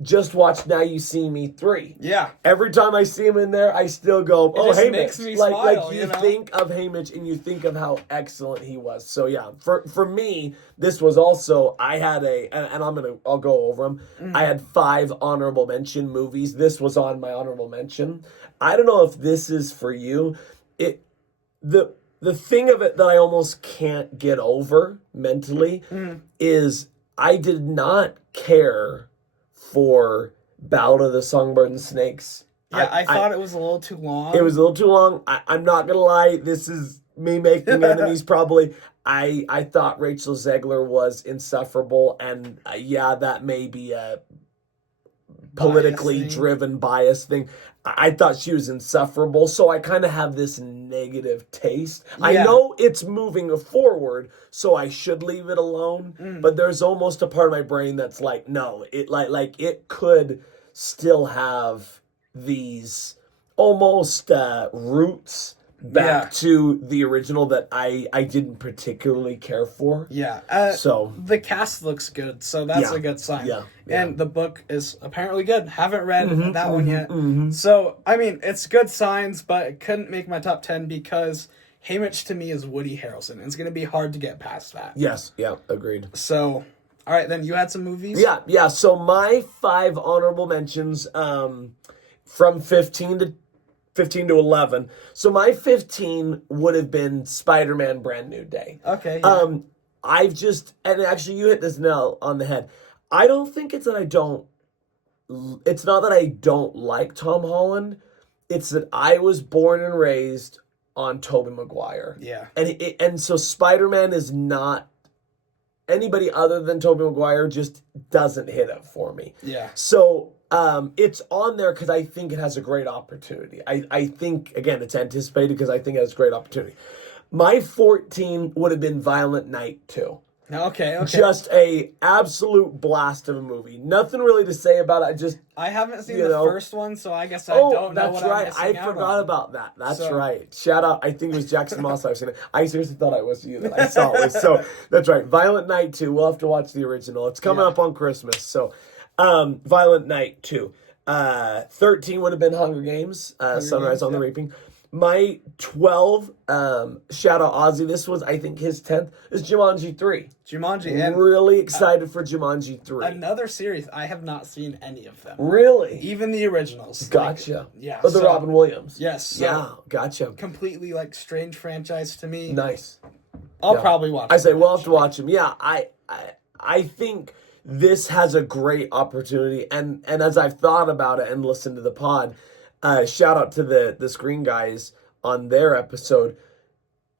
Just watch Now You See Me 3. Yeah. Every time I see him in there, I still go, oh, just Haymitch. makes me like smile, you think of Haymitch and you think of how excellent he was. So yeah, for me, this was also, I had and I'll go over them. I had 5 honorable mention movies. This was on my honorable mention. I don't know if this is for you. The thing of it that I almost can't get over mentally is I did not care for Ballad of the Songbird and Snakes. Yeah, I thought it was a little too long. It was a little too long. I'm not going to lie. This is me making enemies probably. I thought Rachel Zegler was insufferable. And that may be a politically driven bias thing. I thought she was insufferable, so I kind of have this negative taste. Yeah. I know it's moving forward, so I should leave it alone, but there's almost a part of my brain that's like, no, it like it could still have these almost roots back to the original that I didn't particularly care for. Yeah. So the cast looks good, so that's a good sign. Yeah. And the book is apparently good. Haven't read that one yet. So, I mean, it's good signs, but it couldn't make my top 10 because Haymitch to me is Woody Harrelson. And it's going to be hard to get past that. Yes. Yeah. Agreed. So, all right, then you had some movies? Yeah. So my 5 honorable mentions from 15 to 11. So my 15 would have been Spider-Man Brand New Day. Okay. Yeah. And actually you hit this nail on the head. I don't think it's not that I don't like Tom Holland. It's that I was born and raised on Tobey Maguire. Yeah. And so Spider-Man is not, anybody other than Tobey Maguire just doesn't hit it for me. Yeah. So it's on there because I think it has a great opportunity. I think, again, it's anticipated because I think it has a great opportunity. My 14 would have been Violent Night 2. Okay. Just a absolute blast of a movie. Nothing really to say about it. I haven't seen the first one, so I guess I don't know that's what right. I'm I forgot about that. That's right. Shout out. I think it was Jackson Moss I've seen it. I seriously thought it was you that I saw it was. So that's right. Violent Night 2. We'll have to watch the original. It's coming up on Christmas. So Violent Night 2. 13 would have been Hunger Games. Sunrise on the Reaping. My 12, shout out Ozzy, this was, I think, his 10th, is Jumanji 3. Jumanji. I'm really excited for Jumanji 3. Another series, I have not seen any of them. Really? Even the originals. Gotcha. Yeah. The Robin Williams. Yes. So yeah, gotcha. Completely, strange franchise to me. Nice. I'll probably watch it. I say, we'll have to watch him. Yeah, I think this has a great opportunity, and as I've thought about it and listened to the pod, shout out to the Screen Guys on their episode.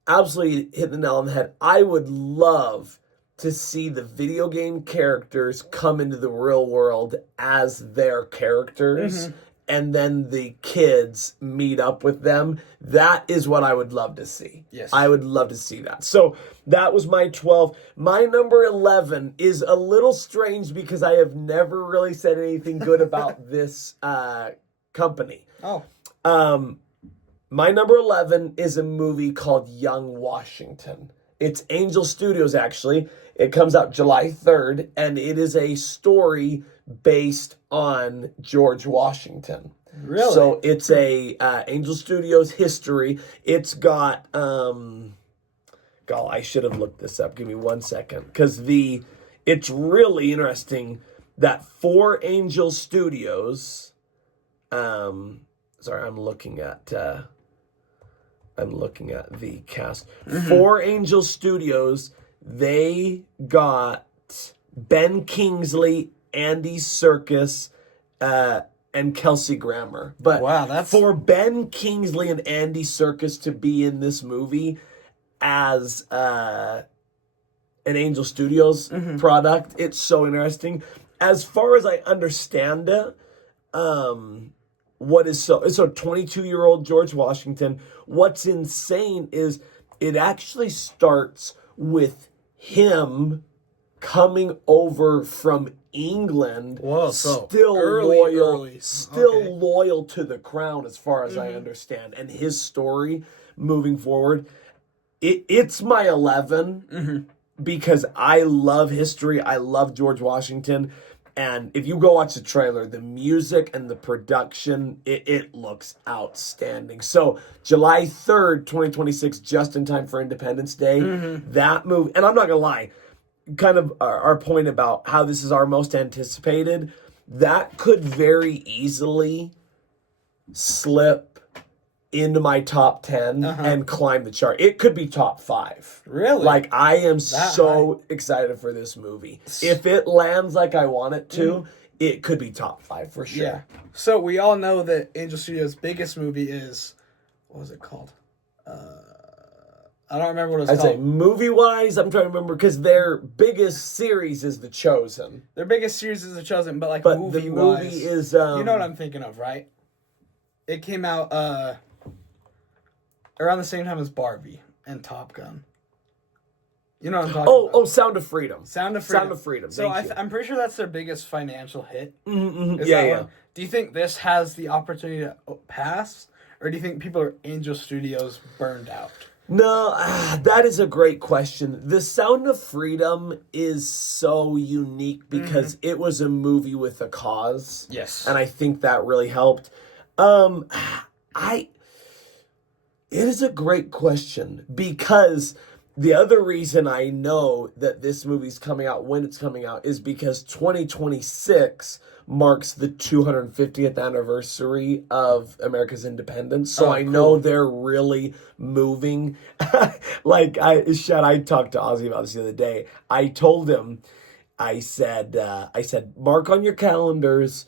Absolutely hit the nail on the head. I would love to see the video game characters come into the real world as their characters and then the kids meet up with them. That is what I would love to see. Yes. I would love to see that. So that was my 12. My number 11 is a little strange because I have never really said anything good about this company. Oh. My number 11 is a movie called Young Washington. It's Angel Studios, actually. It comes out July 3rd, and it is a story based on George Washington. Really? So it's a Angel Studios history. It's got, I should have looked this up. Give me 1 second. Because it's really interesting that 4 Angel Studios, sorry, I'm looking at the cast. 4 Angel Studios, they got Ben Kingsley, Andy Serkis, and Kelsey Grammer. But wow, for Ben Kingsley and Andy Serkis to be in this movie as an Angel Studios product, it's so interesting. As far as I understand it, what is so 22-year-old George Washington. What's insane is it actually starts with him coming over from England. Whoa, so still early. Loyal to the crown, as far as I understand, and his story moving forward. It's my 11 because I love history. I love George Washington. And if you go watch the trailer, the music and the production, it looks outstanding. So July 3rd, 2026, just in time for Independence Day, that movie, and I'm not going to lie, kind of our point about how this is our most anticipated, that could very easily slip into my top 10 and climb the chart. It could be top 5. Really? Like, I am so excited for this movie. If it lands like I want it to, it could be top 5 for sure. Yeah. So we all know that Angel Studios' biggest movie is, what was it called? I don't remember what it was called. I'd say movie-wise, I'm trying to remember, because their biggest series is The Chosen. Their biggest series is The Chosen, but movie-wise. The movie is... you know what I'm thinking of, right? It came out around the same time as Barbie and Top Gun. You know what I'm talking about? Oh, Sound of Freedom. Sound of Freedom. Sound of Freedom. So I'm pretty sure that's their biggest financial hit. Yeah. Do you think this has the opportunity to pass? Or do you think people are Angel Studios burned out? No, that is a great question. The Sound of Freedom is so unique because it was a movie with a cause. Yes. And I think that really helped. It is a great question because the other reason I know that this movie's coming out when it's coming out is because 2026 marks the 250th anniversary of America's independence. So I know they're really moving. Like I talked to Ozzy about this the other day. I told him, I said, mark on your calendars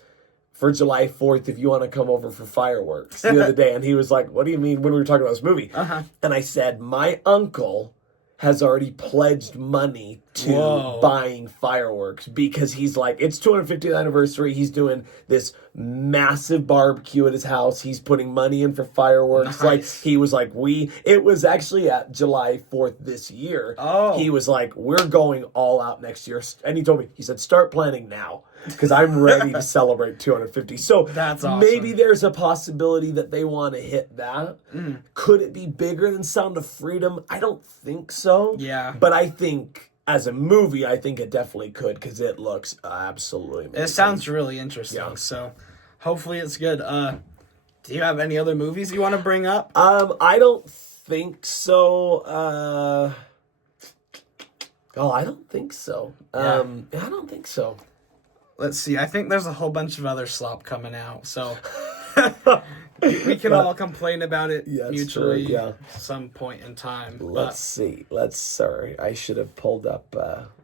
for July 4th if you want to come over for fireworks the other day. And he was like, what do you mean, when we were talking about this movie? And I said, my uncle has already pledged money to buying fireworks because he's like, it's 250th anniversary. He's doing this massive barbecue at his house. He's putting money in for fireworks. Nice. Like, he was like, it was actually at July 4th this year. He was like, we're going all out next year. And he told me, he said, start planning now, because I'm ready to celebrate 250. So that's awesome. Maybe there's a possibility that they want to hit that. Could it be bigger than Sound of Freedom? I don't think so. Yeah. But I think as a movie, I think it definitely could because it looks absolutely amazing. It sounds really interesting. Yeah. So hopefully it's good. Do you have any other movies you want to bring up? I don't think so. I don't think so. I don't think so. Let's see. I think there's a whole bunch of other slop coming out, so we can all complain about it mutually at some point in time. Let's see. Sorry, I should have pulled up.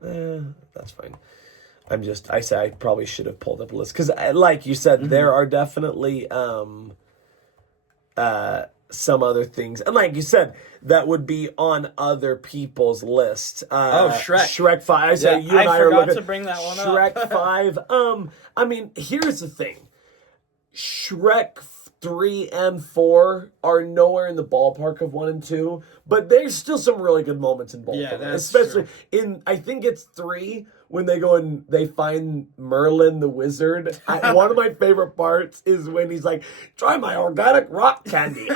That's fine. I say I probably should have pulled up a list because, like you said, there are definitely some other things, and like you said, that would be on other people's list. Shrek 5. I said you and I are looking to bring that one Shrek up. 5. I mean, here's the thing. Shrek 3 and 4 are nowhere in the ballpark of 1 and 2, but there's still some really good moments in both of them. that's Especially true. in, I think it's 3, when they go and they find Merlin the wizard. One of my favorite parts is when he's like, try my organic rock candy.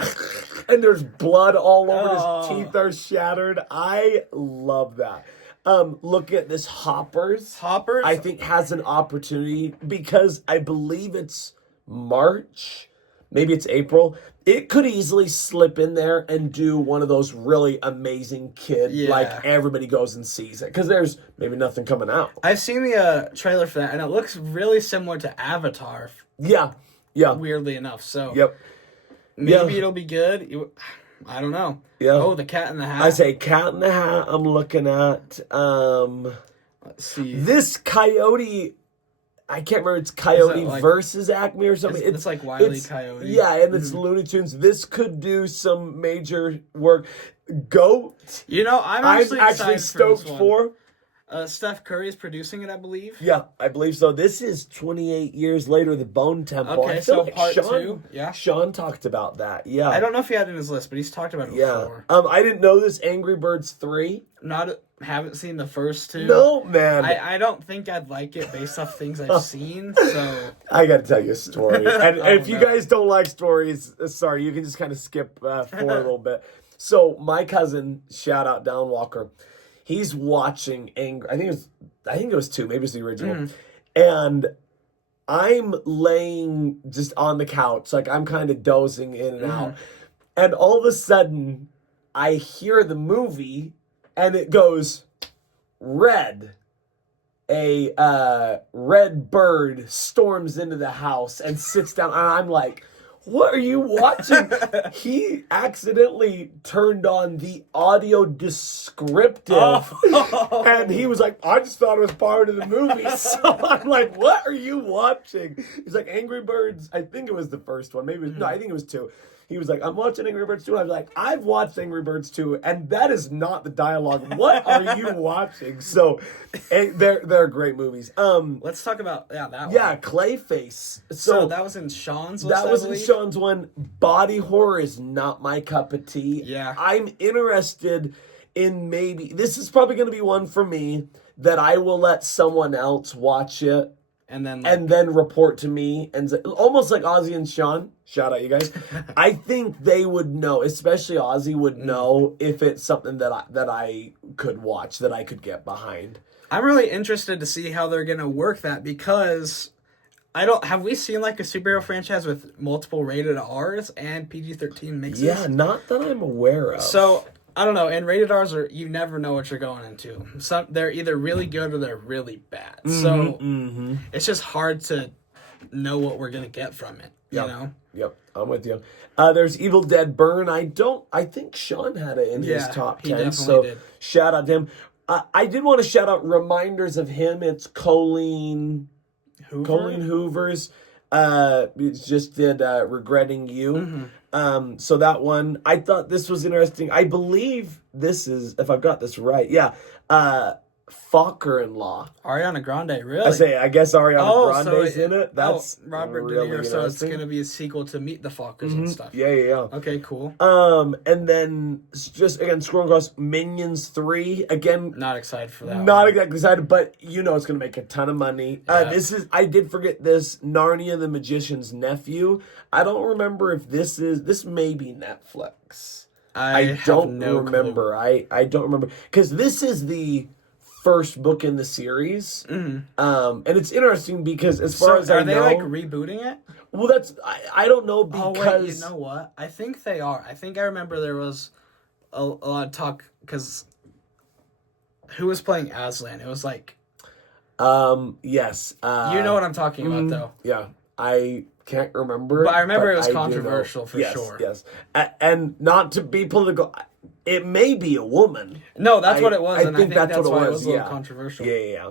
And there's blood all over, his teeth are shattered. I love that. Look at this Hoppers. Hoppers? I think has an opportunity because I believe it's March. Maybe it's April. It could easily slip in there and do one of those really amazing like everybody goes and sees it. Because there's maybe nothing coming out. I've seen the trailer for that, and it looks really similar to Avatar. Yeah. Weirdly enough. So maybe it'll be good. I don't know. Yeah. Oh, the Cat in the Hat. I say Cat in the Hat I'm looking at. Let's see. This Coyote... I can't remember. It's Coyote versus Acme or something. It's like Wile E. Coyote. Yeah, and it's Looney Tunes. This could do some major work. Goat. You know, I'm actually stoked for. Steph Curry is producing it, I believe. Yeah, I believe so. This is 28 years later, the Bone Temple. Okay, so like part 2. Yeah. Sean talked about that. Yeah. I don't know if he had it in his list, but he's talked about it before. I didn't know this. Angry Birds 3. Haven't seen the first 2. No, man. I don't think I'd like it based off things I've seen, so... I gotta tell you a story. And if you guys don't like stories, sorry, you can just kind of skip forward a little bit. So, my cousin, shout out Down Walker, he's watching I think it was 2, maybe it's the original. And I'm laying just on the couch, like I'm kind of dozing in and out. And all of a sudden, I hear the movie... And it goes, red. A red bird storms into the house and sits down. And I'm like, what are you watching? He accidentally turned on the audio descriptive. And he was like, I just thought it was part of the movie. So I'm like, what are you watching? He's like, Angry Birds. I think it was the first one. Maybe it was, no, I think it was 2. He was like, I'm watching Angry Birds 2. I was like, I've watched Angry Birds 2, and that is not the dialogue. What are you watching? So, they're great movies. Let's talk about that one. Yeah, Clayface. So that was in Sean's list, That was in Sean's one. Body horror is not my cup of tea. Yeah. I'm interested in maybe... This is probably going to be one for me that I will let someone else watch it. And then report to me, and almost like Ozzy and Sean. Shout out, you guys. I think they would know, especially Ozzy would know if it's something that I could watch, that I could get behind. I'm really interested to see how they're gonna work that, because have we seen like a superhero franchise with multiple rated R's and PG-13 mixes? Yeah, not that I'm aware of. So I don't know, and rated R's you never know what you're going into. They're either really good or they're really bad. So it's just hard to know what we're gonna get from it. You know? Yep, I'm with you. There's Evil Dead Burn. I think Sean had it in his top 10. He definitely so did. Shout out to him. I did want to shout out reminders of him. It's Colleen Hoover's. Just did Regretting You. So that one, I thought this was interesting. I believe this is, if I've got this right, Fokker-in-Law. Ariana Grande, really? I guess Ariana Grande's in it. That's Robert really De Niro, so it's going to be a sequel to Meet the Fockers and stuff. Yeah. Okay, cool. And then, just, again, scrolling across, Minions 3, again... Not excited for that Not one. exactly excited, but you know it's going to make a ton of money. Yeah. I did forget this, Narnia the Magician's Nephew. I don't remember if this may be Netflix. I don't no remember. Clue. I don't remember. Because this is the first book in the series. And it's interesting because as far as I know... Are they like rebooting it? Well, I don't know because... Oh, wait, you know what? I think they are. I think I remember there was a lot of talk because who was playing Aslan? It was like... Yes. You know what I'm talking about, though. Yeah. I can't remember. But I remember it was controversial for sure. Yes. And not to be political... It may be a woman. No, that's what it was. I think that's what why it was a little controversial. Yeah.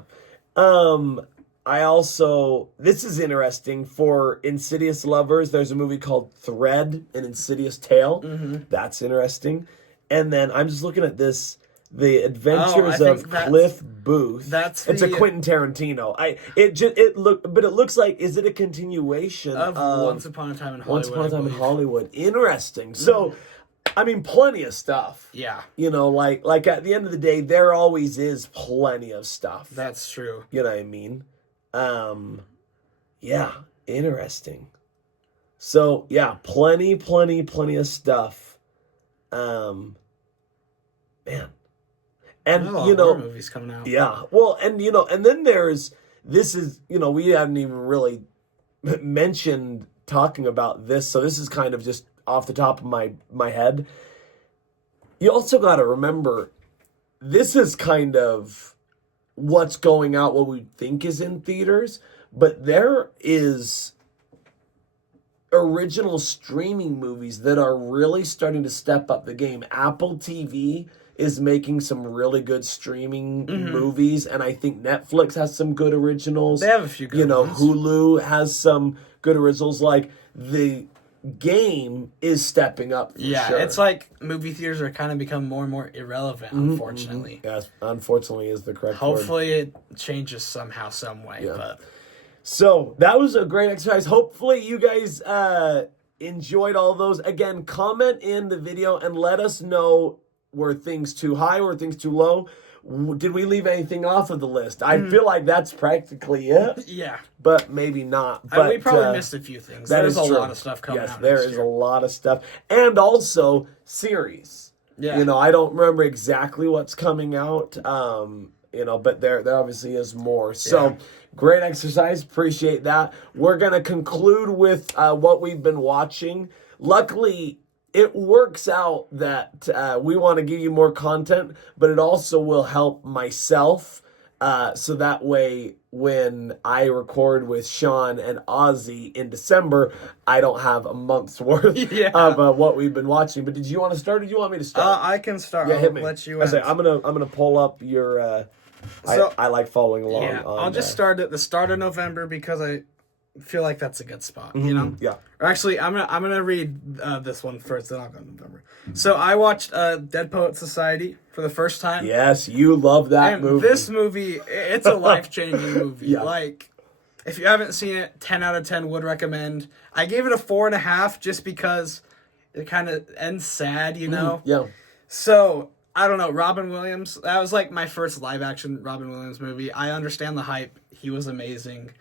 I also... This is interesting. For Insidious lovers, there's a movie called Thread, An Insidious Tale. That's interesting. And then I'm just looking at this. The Adventures of Cliff Booth. It's a Quentin Tarantino. It looks like, is it a continuation of Once Upon a Time in Hollywood? Once Upon a Time in Hollywood. Interesting. So, I mean, plenty of stuff. Yeah. You know, like at the end of the day, there always is plenty of stuff. That's true. You know what I mean? Yeah, interesting. So, yeah, plenty of stuff. Man. And, you know, movies coming out. Yeah. Well, and, you know, and then we haven't even really mentioned talking about this, so this is kind of just off the top of my head. You also got to remember, this is kind of what's going out, what we think is in theaters, but there is original streaming movies that are really starting to step up the game. Apple TV is making some really good streaming movies, and I think Netflix has some good originals. They have a few good ones. Hulu has some good originals. Like, the game is stepping up for sure. It's like movie theaters are kind of become more and more irrelevant, unfortunately. Yes, unfortunately is the correct Hopefully it changes somehow, some way. Yeah. But so, that was a great exercise. Hopefully you guys enjoyed all those. Again, comment in the video and let us know, were things too high, were things too low? Did we leave anything off of the list? I feel like that's practically it. Yeah. But maybe not. But we probably missed a few things. There's a lot of stuff coming out. Yes, there is a lot of stuff. And also, series. Yeah. You know, I don't remember exactly what's coming out, you know, but there obviously is more. So, great exercise. Appreciate that. We're going to conclude with what we've been watching. Luckily, it works out that we want to give you more content, but it also will help myself. So that way, when I record with Sean and Ozzy in December, I don't have a month's worth of what we've been watching. But did you want to start, or do you want me to start? I can start. Yeah, hit me. Let you. I'm gonna pull up your. I like following along. Yeah, I'll just start at the start of November because I feel like that's a good spot. You know. Yeah. Or actually, I'm gonna read this one first, then I'll go to November. So I watched Dead Poet Society for the first time. Yes, you love that movie. This movie, it's a life-changing movie. Yeah. Like, if you haven't seen it, 10 out of 10 would recommend. I gave it a 4.5 just because it kind of ends sad, you know? Yeah. So, I don't know, Robin Williams, that was like my first live-action Robin Williams movie. I understand the hype. He was amazing.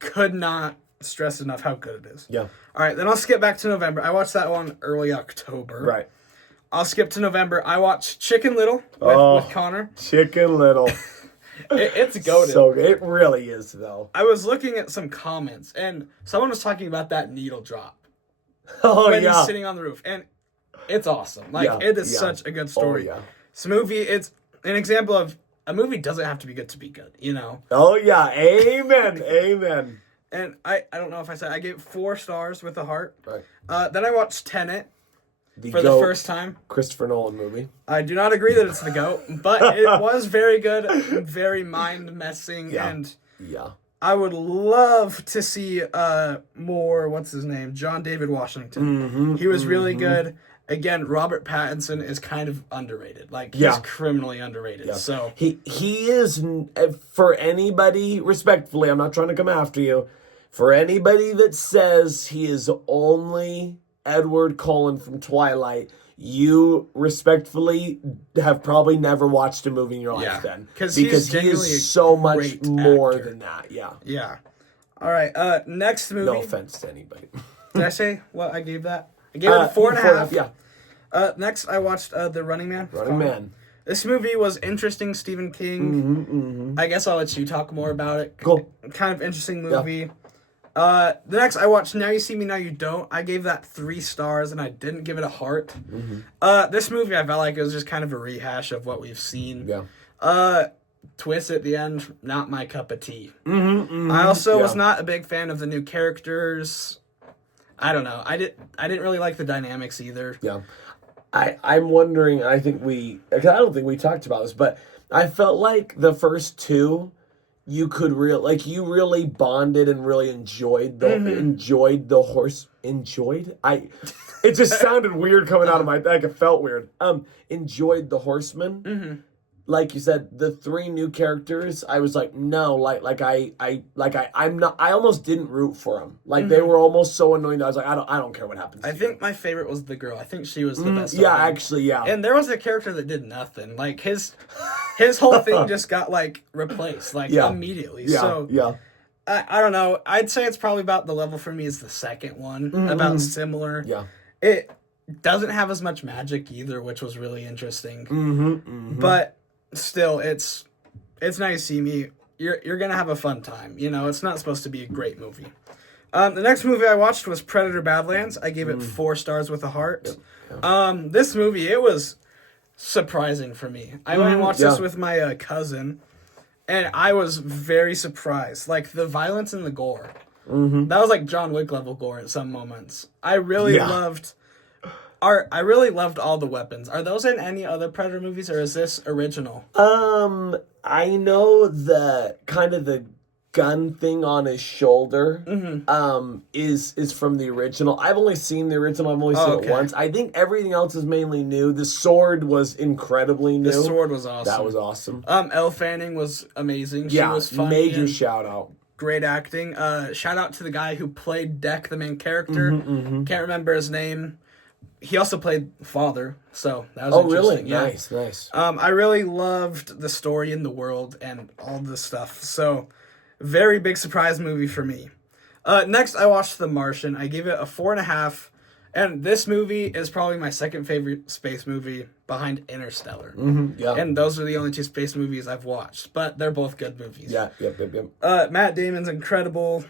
Could not stress enough how good it is. Yeah. All right, then I'll skip back to November. I watched that one early October. Right. I'll skip to November. I watched Chicken Little with Connor. Chicken Little. It's goated. So it really is, though. I was looking at some comments, and someone was talking about that needle drop. When he's sitting on the roof. And it's awesome. Like, it is such a good story. This movie, it's an example of a movie doesn't have to be good to be good, you know? Oh, yeah. Amen. Amen. And I don't know if I said, I gave 4 stars with a heart. Right. Then I watched Tenet for the first time. Christopher Nolan movie. I do not agree that it's the GOAT, but it was very good, very mind-messing, and I would love to see more, what's his name, John David Washington. He was really good. Again, Robert Pattinson is kind of underrated. Like, he's criminally underrated. Yeah. So he is, for anybody, respectfully, I'm not trying to come after you, for anybody that says he is only Edward Cullen from Twilight, you respectfully have probably never watched a movie in your life then. Because he is so much more than that. Yeah. Yeah. All right. Next movie. No offense to anybody. Did I say what I gave that? I gave it a 4.5. Yeah. Next, I watched The Running Man. Running Man. This movie was interesting. Stephen King. I guess I'll let you talk more about it. Cool. Kind of interesting movie. Yeah. The next, I watched Now You See Me, Now You Don't. I gave that 3 stars, and I didn't give it a heart. This movie, I felt like it was just kind of a rehash of what we've seen. Yeah. Twist at the end, not my cup of tea. I also was not a big fan of the new characters. I don't know. I didn't really like the dynamics either. Yeah. I'm wondering, I don't think we talked about this, but I felt like the first 2... you could you really bonded and really enjoyed the enjoyed. It just sounded weird coming out of my like it felt weird. Enjoyed The Horseman. Mm-hmm. Like you said, the 3 new characters, I was like, no, I'm not. I almost didn't root for them. Like they were almost so annoying that I was like, I don't care what happens. I think my favorite was the girl. I think she was the best. Yeah, actually, yeah. And there was a character that did nothing. Like his whole thing just got like replaced like immediately. Yeah, so yeah. I don't know. I'd say it's probably about the level for me is the second one. About similar. Yeah. It doesn't have as much magic either, which was really interesting. But still, it's nice to see me. You're gonna have a fun time. You know, it's not supposed to be a great movie. The next movie I watched was Predator: Badlands. I gave it 4 stars with a heart. Yep. This movie, it was surprising for me. I went and watched this with my cousin, and I was very surprised. Like the violence and the gore. That was like John Wick level gore at some moments. I really loved all the weapons. Are those in any other Predator movies, or is this original? I know the kind of the gun thing on his shoulder is from the original. I've only seen the original. I've only seen it once. I think everything else is mainly new. The sword was incredibly new. The sword was awesome. That was awesome. Elle Fanning was amazing. She was funny. Major shout out. Great acting. Shout out to the guy who played Deck, the main character. Can't remember his name. He also played Father, so that was interesting. Really? Yeah. Nice. I really loved the story and the world and all this stuff. So, very big surprise movie for me. Next, I watched The Martian. I gave it a 4.5, and this movie is probably my second favorite space movie behind Interstellar. And those are the only 2 space movies I've watched, but they're both good movies. Yeah, yep. Matt Damon's incredible.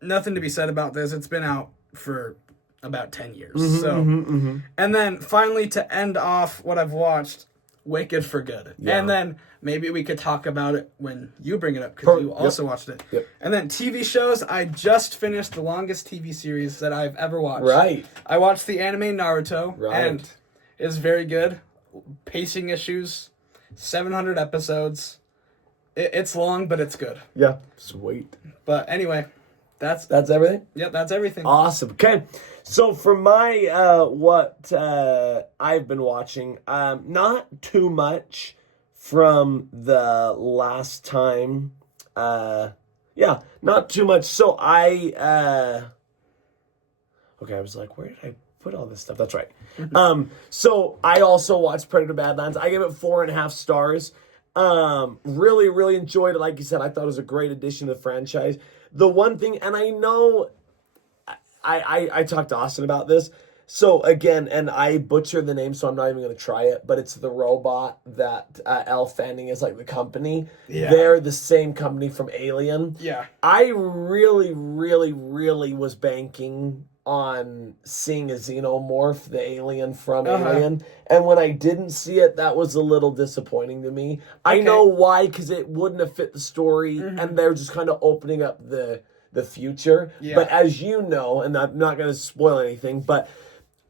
Nothing to be said about this. It's been out for about 10 years. And then finally to end off what I've watched, Wicked for Good. And then maybe we could talk about it when you bring it up because you also watched it. And then TV shows, I just finished the longest TV series that I've ever watched. Right. I watched the anime Naruto and it's very good. Pacing issues, 700 episodes. It's long, but it's good. Yeah. Sweet. But anyway, that's everything? Yep, that's everything. Awesome. Okay. So for my what I've been watching, not too much from the last time. Not too much. So I was like, where did I put all this stuff? That's right. So I also watched Predator: Badlands. I gave it 4.5 stars. Really, really enjoyed it. Like you said, I thought it was a great addition to the franchise. The one thing, and I know I talked to Austin about this. So again, and I butchered the name, so I'm not even going to try it, but it's the robot that Elle Fanning is like the company. Yeah. They're the same company from Alien. Yeah. I really, really, really was banking on seeing a xenomorph, the alien from Alien. And when I didn't see it, that was a little disappointing to me. I know why, because it wouldn't have fit the story, and they're just kind of opening up the future. Yeah. But as you know, and I'm not going to spoil anything, but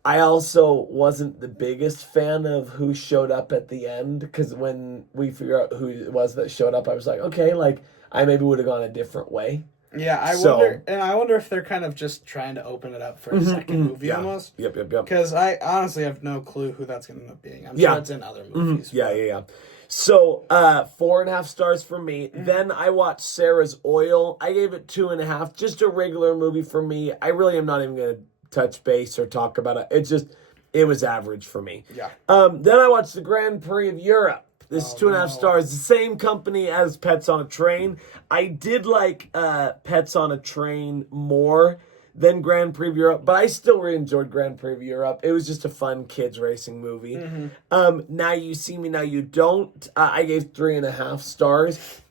I also wasn't the biggest fan of who showed up at the end, because when we figure out who it was that showed up, I was like, okay, like, I maybe would have gone a different way. Yeah, I wonder if they're kind of just trying to open it up for a second movie almost. Yep. Because I honestly have no clue who that's going to end up being. I'm sure it's in other movies. Yeah. So, 4.5 stars for me. Then I watched Sarah's Oil. I gave it 2.5. Just a regular movie for me. I really am not even going to touch base or talk about it. It was average for me. Yeah. Then I watched the Grand Prix of Europe. This is 2.5 stars. The same company as Pets on a Train. I did like Pets on a Train more than Grand Prix of Europe, but I still really enjoyed Grand Prix of Europe. It was just a fun kids racing movie. Now You See Me, Now You Don't. I gave 3.5 stars.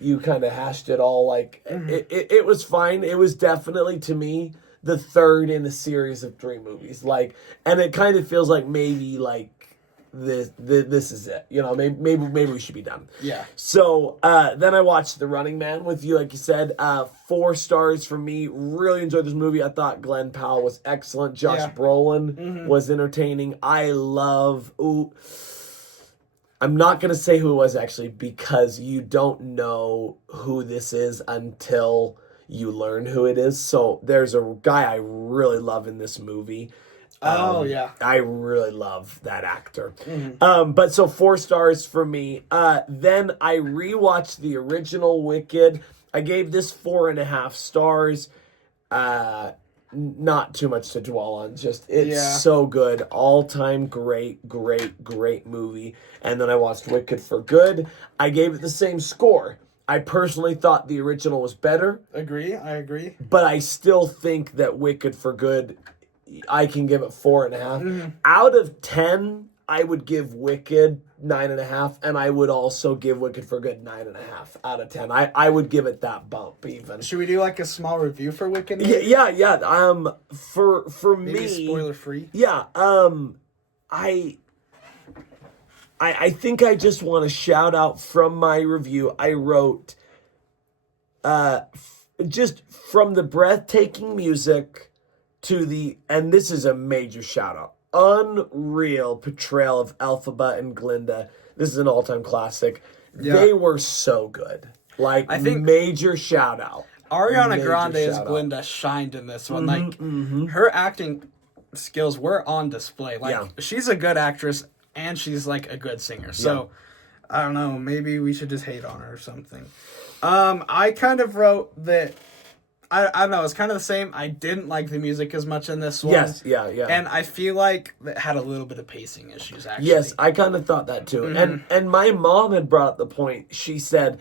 You kind of hashed it all. Like it was fine. It was definitely, to me, the third in a series of 3 movies. Like, and it kind of feels like maybe like this is it. You know, maybe we should be done. Yeah. So then I watched The Running Man with you, like you said. 4 stars for me. Really enjoyed this movie. I thought Glenn Powell was excellent. Josh Brolin was entertaining. I'm not going to say who it was, actually, because you don't know who this is until you learn who it is. So there's a guy I really love in this movie. Yeah. I really love that actor. But so 4 stars for me. Then I rewatched the original Wicked. I gave this 4.5 stars. Not too much to dwell on. Just it's so good. All-time great movie. And then I watched Wicked for Good. I gave it the same score. I personally thought the original was better. I agree. But I still think that Wicked for Good, I can give it 4.5. Out of 10, I would give Wicked 9.5, and I would also give Wicked for Good 9.5 out of 10. I would give it that bump even. Should we do like a small review for Wicked? Yeah. For maybe me, spoiler free. Yeah. I think I just want to shout out from my review. I wrote, just from the breathtaking music to and this is a major shout out, unreal portrayal of Elphaba and Glinda. This is an all-time classic. Yeah. They were so good. Like, I think major shout out. Ariana Grande as Glinda shined in this one. Her acting skills were on display. She's a good actress and she's like a good singer. So I don't know, maybe we should just hate on her or something. I kind of wrote that I don't know, it's kind of the same. I didn't like the music as much in this one. Yes, yeah. And I feel like it had a little bit of pacing issues, actually. Yes, I kind of thought that too. And my mom had brought up the point. She said,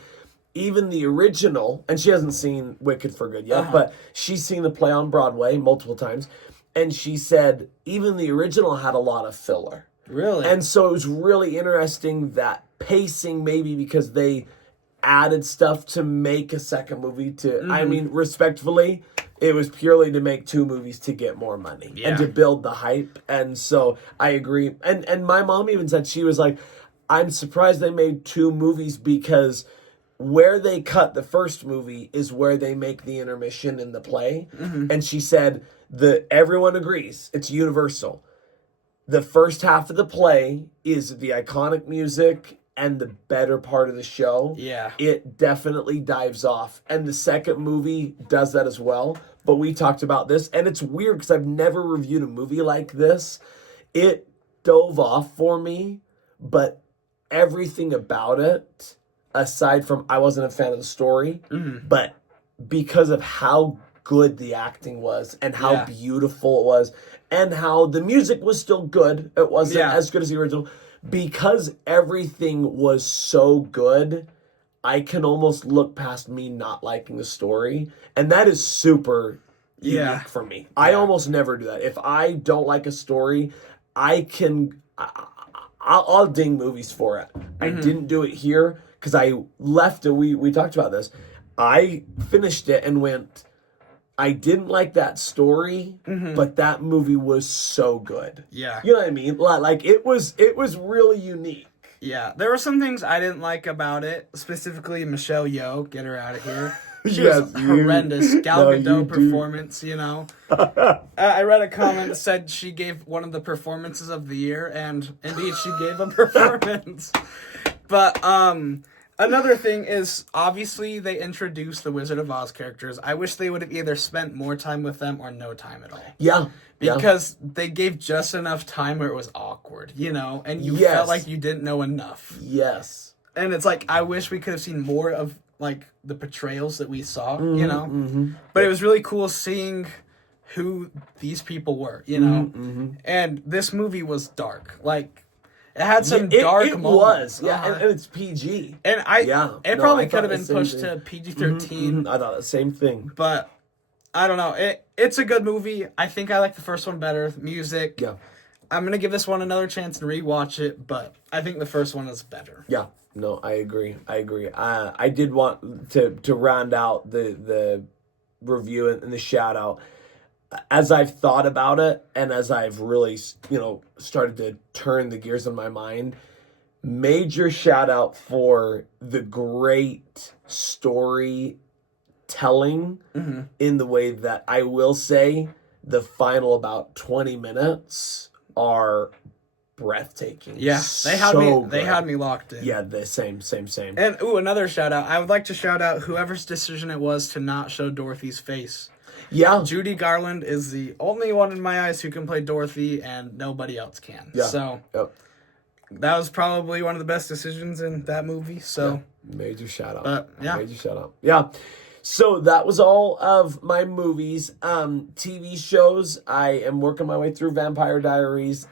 even the original, and she hasn't seen Wicked for Good yet, but she's seen the play on Broadway multiple times, and she said even the original had a lot of filler. Really? And so it was really interesting that pacing, maybe because they added stuff to make a second movie I mean, respectfully, it was purely to make 2 movies to get more money and to build the hype. And so I agree. And my mom even said, she was like, I'm surprised they made 2 movies because where they cut the first movie is where they make the intermission in the play. And she said everyone agrees, it's universal. The first half of the play is the iconic music and the better part of the show. Yeah. It definitely dives off. And the second movie does that as well. But we talked about this, and it's weird because I've never reviewed a movie like this. It dove off for me, but everything about it, aside from I wasn't a fan of the story, but because of how good the acting was and how beautiful it was and how the music was still good, it wasn't as good as the original. Because everything was so good, I can almost look past me not liking the story. And that is super unique for me. I almost never do that. If I don't like a story, I'll ding movies for it. I didn't do it here because I left it. We talked about this. I finished it and went, I didn't like that story, but that movie was so good. Yeah. You know what I mean? Like, it was really unique. Yeah. There were some things I didn't like about it, specifically Michelle Yeoh. Get her out of here. She was horrendous. Gal Gadot performance, you know. I read a comment that said she gave one of the performances of the year, and indeed she gave a performance. But, another thing is, obviously, they introduced the Wizard of Oz characters. I wish they would have either spent more time with them or no time at all. Yeah. Because they gave just enough time where it was awkward, you know? And you felt like you didn't know enough. Yes. And it's like, I wish we could have seen more of, like, the portrayals that we saw, you know? But it was really cool seeing who these people were, you know? And this movie was dark. Like, it had some dark moments. It was, and it's PG. And it probably could have been pushed to PG-13. I thought the same thing. But, I don't know. It's a good movie. I think I like the first one better. Music. Yeah. I'm going to give this one another chance and rewatch it, but I think the first one is better. Yeah. No, I agree. I did want to round out the review and the shout out. As I've thought about it and as I've really, started to turn the gears in my mind, major shout out for the great story telling in the way that I will say the final about 20 minutes are breathtaking. Yeah, they had me locked in. Yeah, the same. And another shout out. I would like to shout out whoever's decision it was to not show Dorothy's face. Yeah. Judy Garland is the only one in my eyes who can play Dorothy, and nobody else can. Yeah. So that was probably one of the best decisions in that movie. So major shout out. Major shout out. Yeah. So that was all of my movies. TV shows, I am working my way through Vampire Diaries.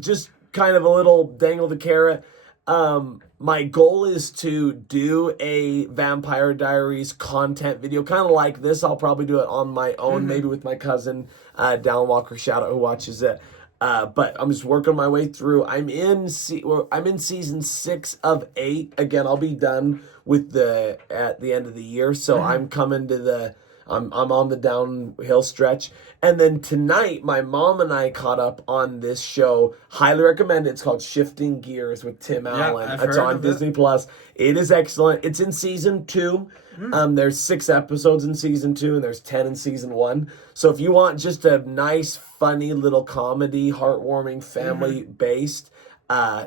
Just kind of a little dangle the carrot. My goal is to do a Vampire Diaries content video, kind of like this. I'll probably do it on my own, maybe with my cousin, Dallin Walker, shout out, who watches it. But I'm just working my way through. I'm in season 6 of 8. Again, I'll be done with at the end of the year. So I'm coming to I'm on the downhill stretch. And then tonight, my mom and I caught up on this show. Highly recommend it. It's called Shifting Gears with Tim Allen. It's on Disney Plus. It is excellent. It's in season 2. There's 6 episodes in season 2, and there's 10 in season 1. So if you want just a nice, funny little comedy, heartwarming, family-based,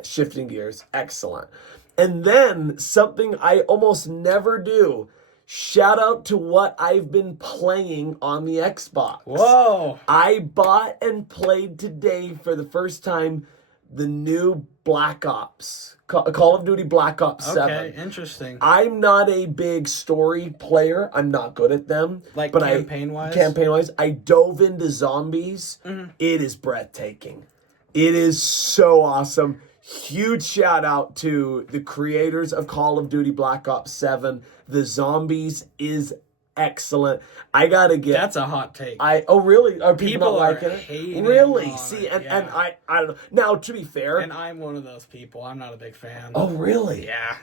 Shifting Gears, excellent. And then something I almost never do. Shout out to what I've been playing on the Xbox. Whoa! I bought and played today for the first time the new Black Ops, Call of Duty Black Ops 7. Okay, interesting. I'm not a big story player. I'm not good at them. But campaign-wise? Campaign-wise. I dove into zombies. It is breathtaking. It is so awesome. Huge shout out to the creators of Call of Duty Black Ops 7. The zombies is excellent. I gotta get. That's a hot take. Oh really? Are people not liking it? Really? See, and I don't know. Now, to be fair, and I'm one of those people. I'm not a big fan. Oh really? Yeah.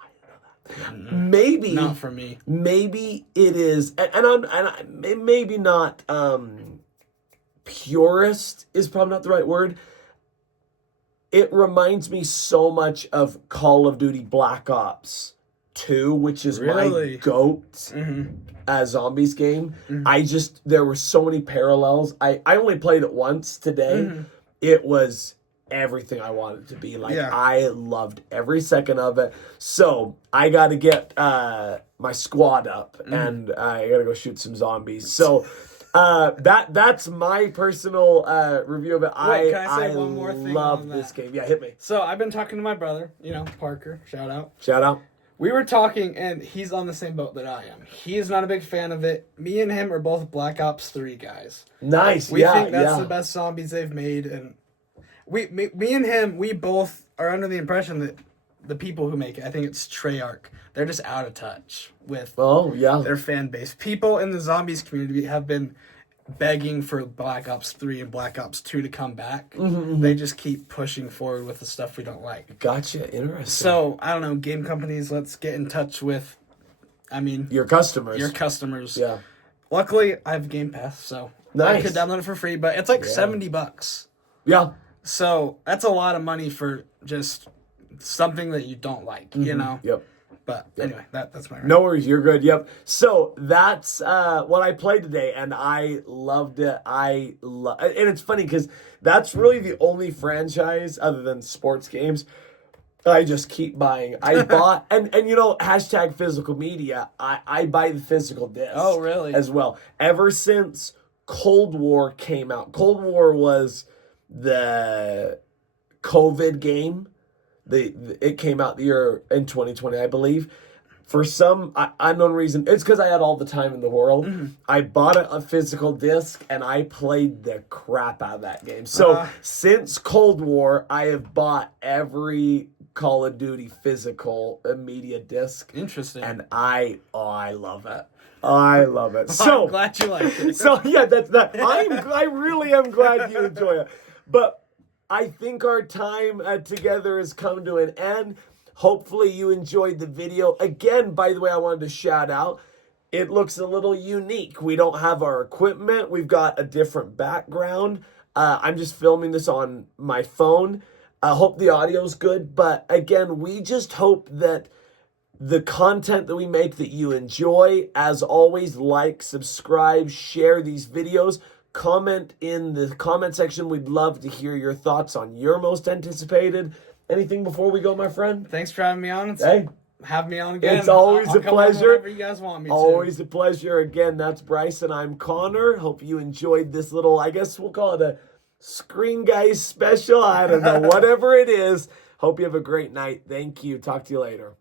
I didn't know that. Maybe not for me. Maybe it is, and maybe not. Purist is probably not the right word. It reminds me so much of Call of Duty Black Ops 2, which is my GOAT zombies game. There were so many parallels. I only played it once today. It was everything I wanted it to be. I loved every second of it. So I got to get my squad up, and I got to go shoot some zombies. So... that's my personal review of it. Wait, can I say one more thing? I love this game. Yeah, hit me. So I've been talking to my brother, Parker. Shout out. We were talking, and he's on the same boat that I am. He is not a big fan of it. Me and him are both Black Ops 3 guys. Nice. We think that's the best zombies they've made, and me and him, we both are under the impression that the people who make it, I think it's Treyarch, they're just out of touch with their fan base. People in the zombies community have been begging for Black Ops 3 and Black Ops 2 to come back. They just keep pushing forward with the stuff we don't like. Gotcha. Interesting. So, I don't know, game companies, let's get in touch with, your customers. Yeah. Luckily, I have Game Pass, so I could download it for free, but it's like $70. Yeah. So, that's a lot of money for just something that you don't like, you know? Yep. But anyway, that's my rant. No worries, you're good. Yep. So that's what I played today, and I loved it. And it's funny because that's really the only franchise other than sports games I just keep buying. I bought and hashtag physical media. I buy the physical disc. Oh, really? As well. Ever since Cold War came out. Cold War was the COVID game. It came out the year in 2020, I believe. For some unknown reason, it's because I had all the time in the world. I bought a physical disc, and I played the crap out of that game. So since Cold War, I have bought every Call of Duty physical media disc. Interesting. And I love it. I love it. So I'm glad you like it. So yeah, that's that. I really am glad you enjoy it. But I think our time together has come to an end. Hopefully you enjoyed the video. Again, by the way, I wanted to shout out. It looks a little unique. We don't have our equipment. We've got a different background. I'm just filming this on my phone. I hope the audio's good. But again, we just hope that the content that we make that you enjoy. As always, like, subscribe, share these videos. comment in the comment section. We'd love to hear your thoughts on your most anticipated. Anything before we go, my friend? Thanks for having me on. Hey. Have me on again. It's always I'll a pleasure. Whenever you guys want me to. Always a pleasure. Again, that's Brycen. I'm Connor. Hope you enjoyed this little, I guess we'll call it a Screen Guys special. I don't know. Whatever it is. Hope you have a great night. Thank you. Talk to you later.